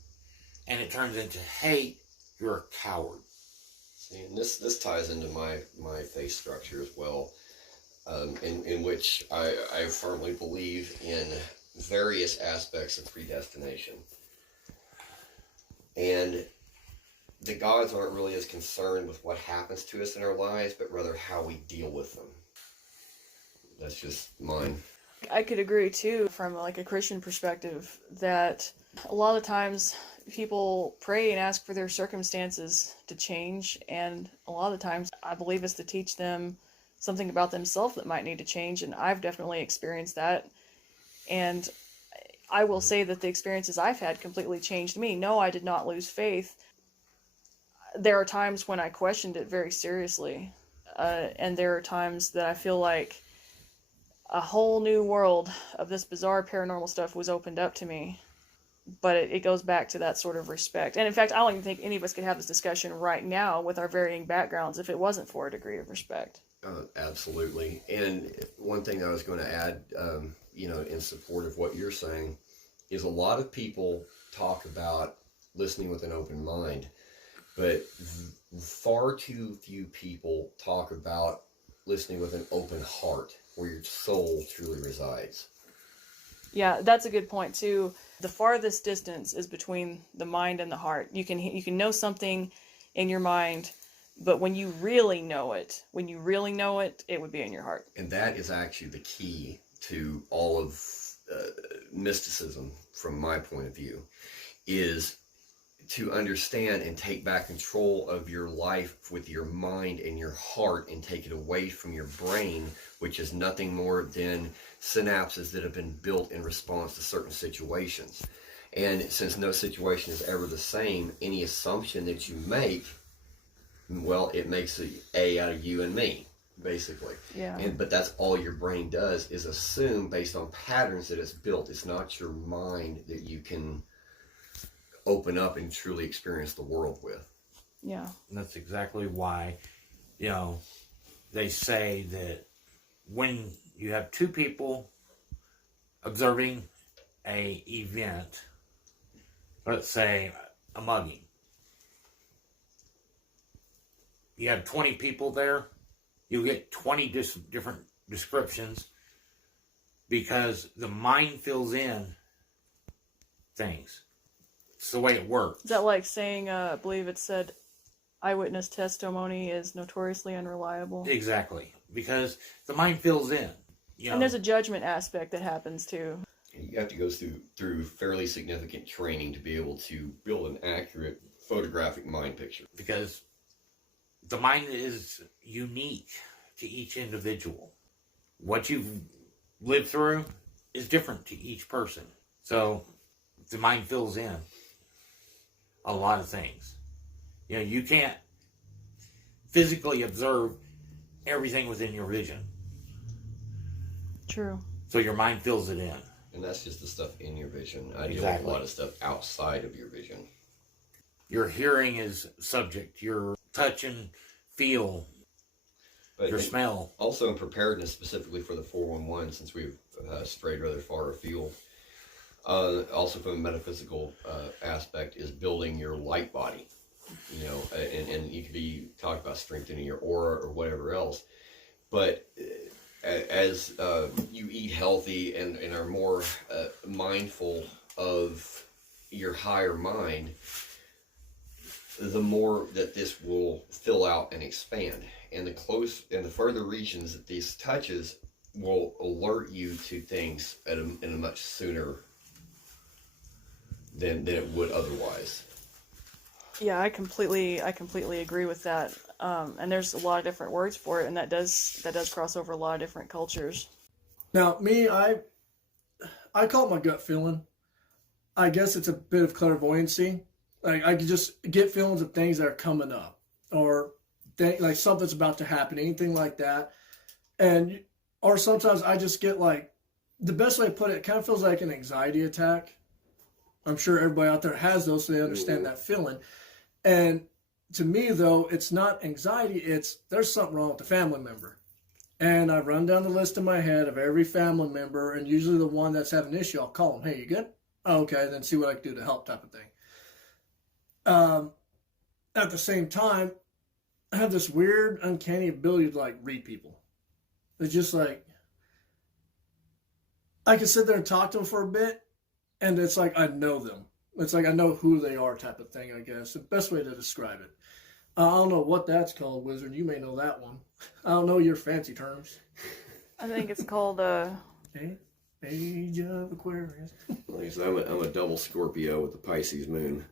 and it turns into hate, you're a coward. See, and this ties into my faith structure as well, in which I firmly believe in various aspects of predestination. And the gods aren't really as concerned with what happens to us in our lives, but rather how we deal with them. That's just mine. I could agree too, from like a Christian perspective, that a lot of times people pray and ask for their circumstances to change, and a lot of the times I believe it's to teach them something about themselves that might need to change, and I've definitely experienced that. And I will say that the experiences I've had completely changed me. No, I did not lose faith. There are times when I questioned it very seriously, and there are times that I feel like a whole new world of this bizarre paranormal stuff was opened up to me. But it goes back to that sort of respect. And in fact, I don't even think any of us could have this discussion right now with our varying backgrounds if it wasn't for a degree of respect. Absolutely. And one thing I was going to add, in support of what you're saying, is a lot of people talk about listening with an open mind, but far too few people talk about listening with an open heart, where your soul truly resides. Yeah, that's a good point too. The farthest distance is between the mind and the heart. You can know something in your mind, but when you really know it, it would be in your heart. And that is actually the key to all of mysticism, from my point of view, is to understand and take back control of your life with your mind and your heart, and take it away from your brain, which is nothing more than synapses that have been built in response to certain situations. And since no situation is ever the same, any assumption that you make, well, it makes a out of you and me, basically. Yeah. But that's all your brain does, is assume based on patterns that it's built. It's not your mind that you can open up and truly experience the world with. Yeah. And that's exactly why, they say that when you have two people observing a event, let's say a mugging, you have 20 people there, you'll get 20 different descriptions because the mind fills in things. It's the way it works. Is that like saying, I believe it said, eyewitness testimony is notoriously unreliable? Exactly. Because the mind fills in. And there's a judgment aspect that happens too. You have to go through fairly significant training to be able to build an accurate photographic mind picture. Because the mind is unique to each individual. What you've lived through is different to each person. So the mind fills in a lot of things. You can't physically observe everything within your vision. True. So your mind fills it in. And that's just the stuff in your vision. I deal with Exactly. a lot of stuff outside of your vision. Your hearing is subject. Your touch and feel. But Your smell. Also in preparedness, specifically for the 411, since we've strayed rather far afield, also from a metaphysical aspect, is building your light body. And you could be talking about strengthening your aura or whatever else. But as you eat healthy and are more mindful of your higher mind, the more that this will fill out and expand. And the further regions that these touches will alert you to things in a much sooner than it would otherwise. Yeah, I completely agree with that. And there's a lot of different words for it, and that does cross over a lot of different cultures. Now, me, I call it my gut feeling. I guess it's a bit of clairvoyancy. Like, I can just get feelings of things that are coming up, or like something's about to happen, anything like that. Or sometimes I just get like, the best way to put it kind of feels like an anxiety attack. I'm sure everybody out there has those, so they understand that feeling. And to me, though, it's not anxiety. It's there's something wrong with the family member. And I run down the list in my head of every family member, and usually the one that's having an issue, I'll call them. Hey, you good? Oh, okay, then see what I can do to help, type of thing. At the same time, I have this weird, uncanny ability to like read people. It's just like I can sit there and talk to them for a bit, and it's like I know them. It's like I know who they are, type of thing, I guess. The best way to describe it. I don't know what that's called, Wizard. You may know that one. I don't know your fancy terms. I think it's called Age of Aquarius. Like I said, I'm a double Scorpio with the Pisces moon.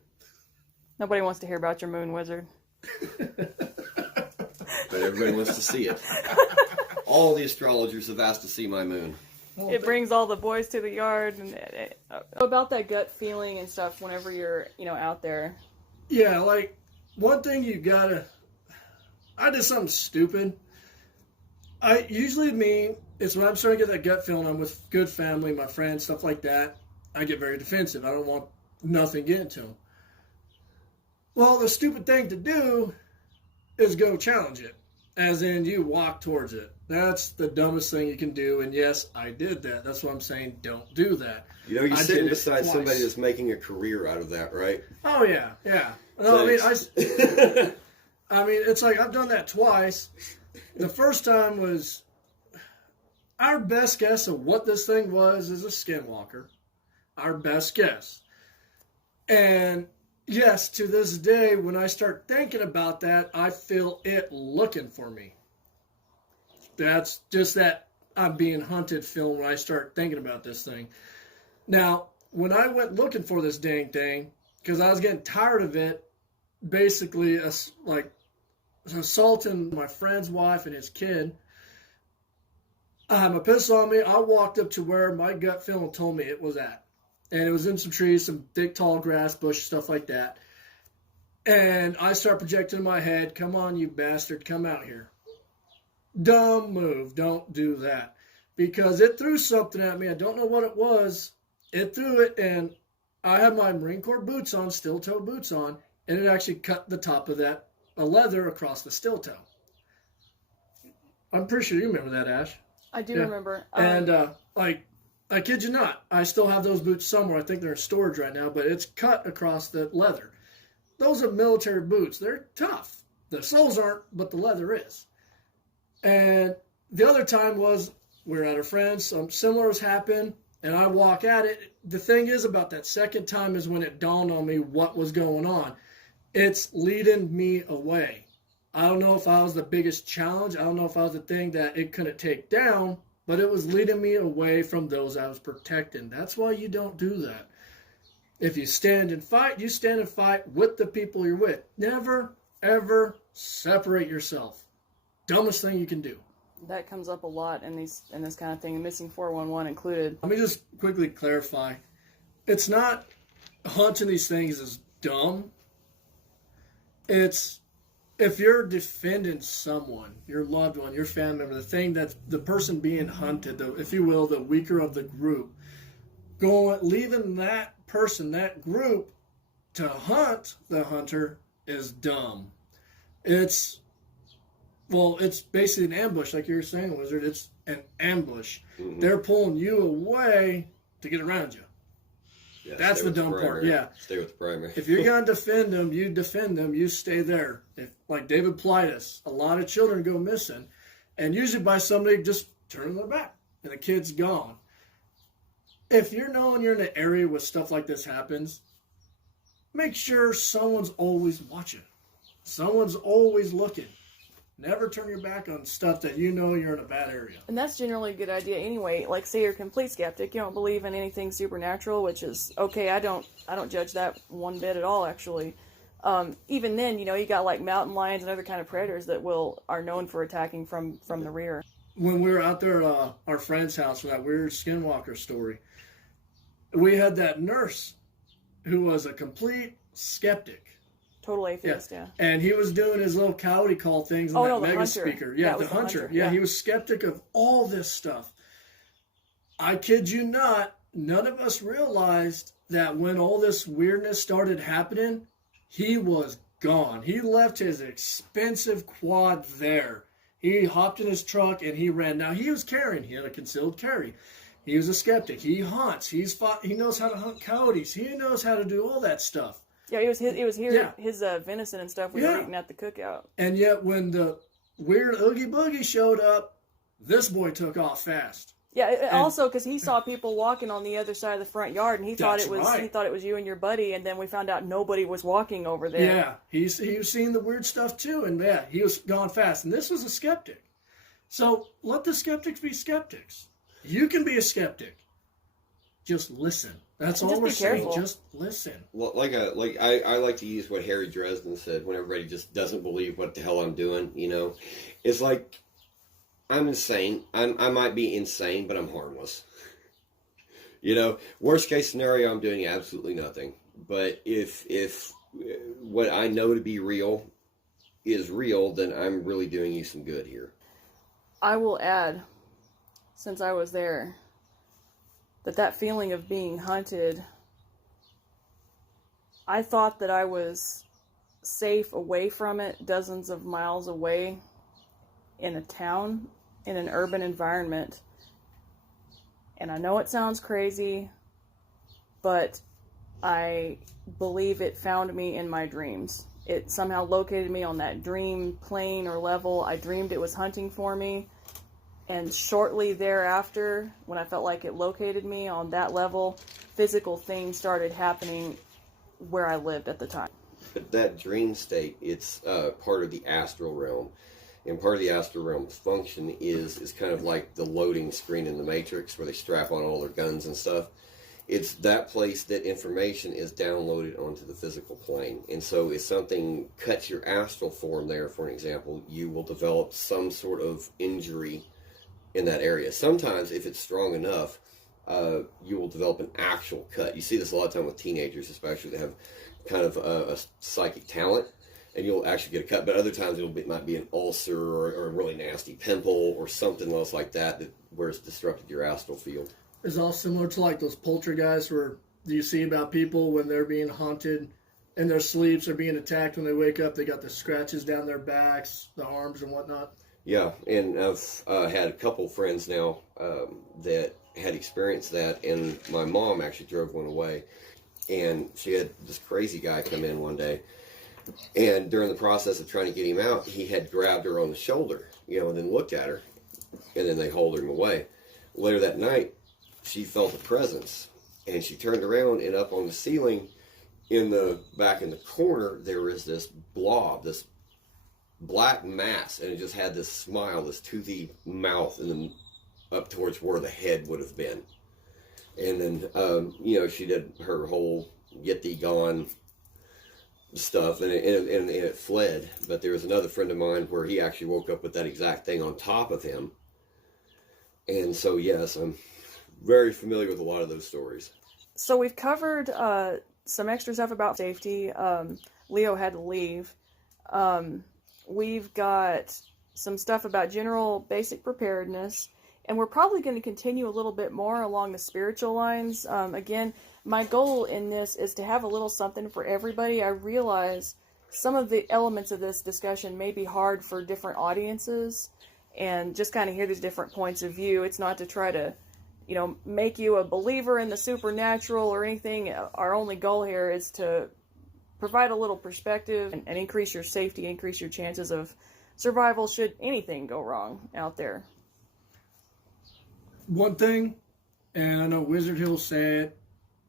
Nobody wants to hear about your moon, Wizard. But everybody wants to see it. All the astrologers have asked to see my moon. It brings all the boys to the yard. And about that gut feeling and stuff whenever you're, out there. Yeah, like, one thing I did something stupid. It's when I'm starting to get that gut feeling, I'm with good family, my friends, stuff like that, I get very defensive. I don't want nothing getting to them. Well, the stupid thing to do is go challenge it. As in, you walk towards it. That's the dumbest thing you can do, and yes, I did that. That's what I'm saying, don't do that. You sit beside twice. somebody that's making a career out of that, right? Oh, yeah. No, it's like I've done that twice. The first time was our best guess of what this thing was is a skinwalker. Our best guess. And yes, to this day, when I start thinking about that, I feel it looking for me. That's just that I'm being hunted feeling when I start thinking about this thing. Now, when I went looking for this dang thing, because I was getting tired of it, basically assaulting my friend's wife and his kid, I had my pistol on me. I walked up to where my gut feeling told me it was at. and it was in some trees, some thick, tall grass, bush, stuff like that. And I start projecting in my head, come on, you bastard, come out here. Dumb move. Don't do that. Because it threw something at me. I don't know what it was. It threw it, and I had my Marine Corps boots on, steel toe boots on, and it actually cut the top of that leather across the steel toe. I'm pretty sure you remember that, Ash. I do remember. And, I kid you not, I still have those boots somewhere. I think they're in storage right now, but it's cut across the leather. Those are military boots. They're tough. The soles aren't, but the leather is. And the other time was we were at a friend's, something similar has happened, and I walk at it. The thing is about that second time is when it dawned on me what was going on. It's leading me away. I don't know if I was the biggest challenge. I don't know if I was the thing that it couldn't take down, but it was leading me away from those I was protecting. That's why you don't do that. If you stand and fight, you stand and fight with the people you're with. Never, ever separate yourself. Dumbest thing you can do. That comes up a lot in this kind of thing, missing 411 included. Let me just quickly clarify. It's not hunting these things is dumb. It's if you're defending someone, your loved one, your family member, the thing that's the person being hunted, if you will, the weaker of the group, leaving that person, that group, to hunt the hunter is dumb. It's basically an ambush, like you were saying, Wizard. It's an ambush. Mm-hmm. They're pulling you away to get around you. Yeah, that's the dumb part. Yeah. Stay with the primary. If you're going to defend them, you stay there. If, like David Plitus, a lot of children go missing, and usually by somebody just turning their back, and the kid's gone. If you're knowing you're in an area where stuff like this happens, make sure someone's always watching. Someone's always looking. Never turn your back on stuff that you know you're in a bad area. And that's generally a good idea anyway. Like, say you're a complete skeptic, you don't believe in anything supernatural, which is okay. I don't judge that one bit at all, actually. Even then, you got like mountain lions and other kind of predators that are known for attacking from the rear. When we were out there at our friend's house for that weird skinwalker story, we had that nurse who was a complete skeptic. Total atheist, yeah. And he was doing his little coyote call things in that mega hunter. speaker. Yeah, the hunter. Yeah, he was skeptic of all this stuff. I kid you not, none of us realized that when all this weirdness started happening, he was gone. He left his expensive quad there. He hopped in his truck and he ran. Now, he had a concealed carry. He was a skeptic. He hunts. He knows how to hunt coyotes. He knows how to do all that stuff. Yeah, it was his venison and stuff we were eating at the cookout. And yet when the weird Oogie Boogie showed up, this boy took off fast. Yeah, also because he saw people walking on the other side of the front yard, and he thought it was you and your buddy, and then we found out nobody was walking over there. Yeah, he was seeing the weird stuff too, and he was gone fast. And this was a skeptic. So let the skeptics be skeptics. You can be a skeptic. Just listen. That's all we're saying. Just listen. Well, I like to use what Harry Dresden said when everybody just doesn't believe what the hell I'm doing. It's like I'm insane. I might be insane, but I'm harmless. Worst case scenario, I'm doing absolutely nothing. But if what I know to be real is real, then I'm really doing you some good here. I will add, since I was there, that feeling of being hunted, I thought that I was safe away from it, dozens of miles away in a town, in an urban environment. And I know it sounds crazy, but I believe it found me in my dreams. It somehow located me on that dream plane or level. I dreamed it was hunting for me. And shortly thereafter, when I felt like it located me on that level, physical things started happening where I lived at the time. That dream state, it's part of the astral realm. And part of the astral realm's function is kind of like the loading screen in the Matrix where they strap on all their guns and stuff. It's that place that information is downloaded onto the physical plane. And so if something cuts your astral form there, for an example, you will develop some sort of injury in that area. Sometimes, if it's strong enough, you will develop an actual cut. You see this a lot of time with teenagers, especially. They have kind of a psychic talent, and you'll actually get a cut. But other times it might be an ulcer or a really nasty pimple or something else like that where it's disrupted your astral field. It's all similar to like those poltergeists where you see about people when they're being haunted in their sleeps or being attacked when they wake up. They got the scratches down their backs, the arms and whatnot. Yeah, and I've had a couple friends now that had experienced that, and my mom actually drove one away, and she had this crazy guy come in one day, and during the process of trying to get him out, he had grabbed her on the shoulder, and then looked at her, and then they hauled him away. Later that night, she felt a presence, and she turned around, and up on the ceiling, back in the corner, there was this blob, this black mass, and it just had this smile, this toothy mouth, and then up towards where the head would have been. And then, she did her whole get thee gone stuff, and it fled. But there was another friend of mine where he actually woke up with that exact thing on top of him. And so, yes, I'm very familiar with a lot of those stories. So we've covered some extra stuff about safety. Leo had to leave. We've got some stuff about general basic preparedness, and we're probably going to continue a little bit more along the spiritual lines. Again, my goal in this is to have a little something for everybody. I realize some of the elements of this discussion may be hard for different audiences, and just kind of hear these different points of view. It's not to try to, make you a believer in the supernatural or anything. Our only goal here is to provide a little perspective and increase your safety, increase your chances of survival should anything go wrong out there. One thing, and I know Wizard Hill will say it,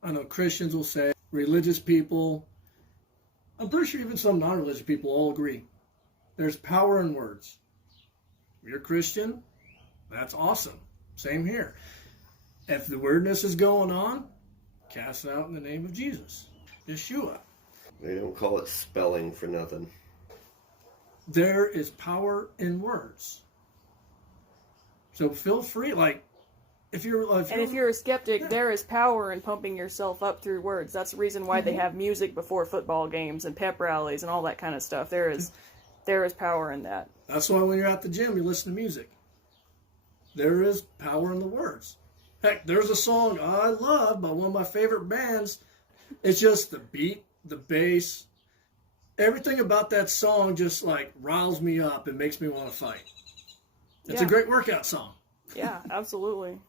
I know Christians will say it, religious people, I'm pretty sure even some non-religious people all agree. There's power in words. If you're Christian, that's awesome. Same here. If the weirdness is going on, cast it out in the name of Jesus, Yeshua. They don't call it spelling for nothing. There is power in words. So feel free, if you're a skeptic, there is power in pumping yourself up through words. That's the reason why they have music before football games and pep rallies and all that kind of stuff. There is power in that. That's why when you're at the gym, you listen to music. There is power in the words. Heck, there's a song I love by one of my favorite bands. It's just the beat, the bass, everything about that song just riles me up and makes me want to fight. It's a great workout song. Yeah, absolutely.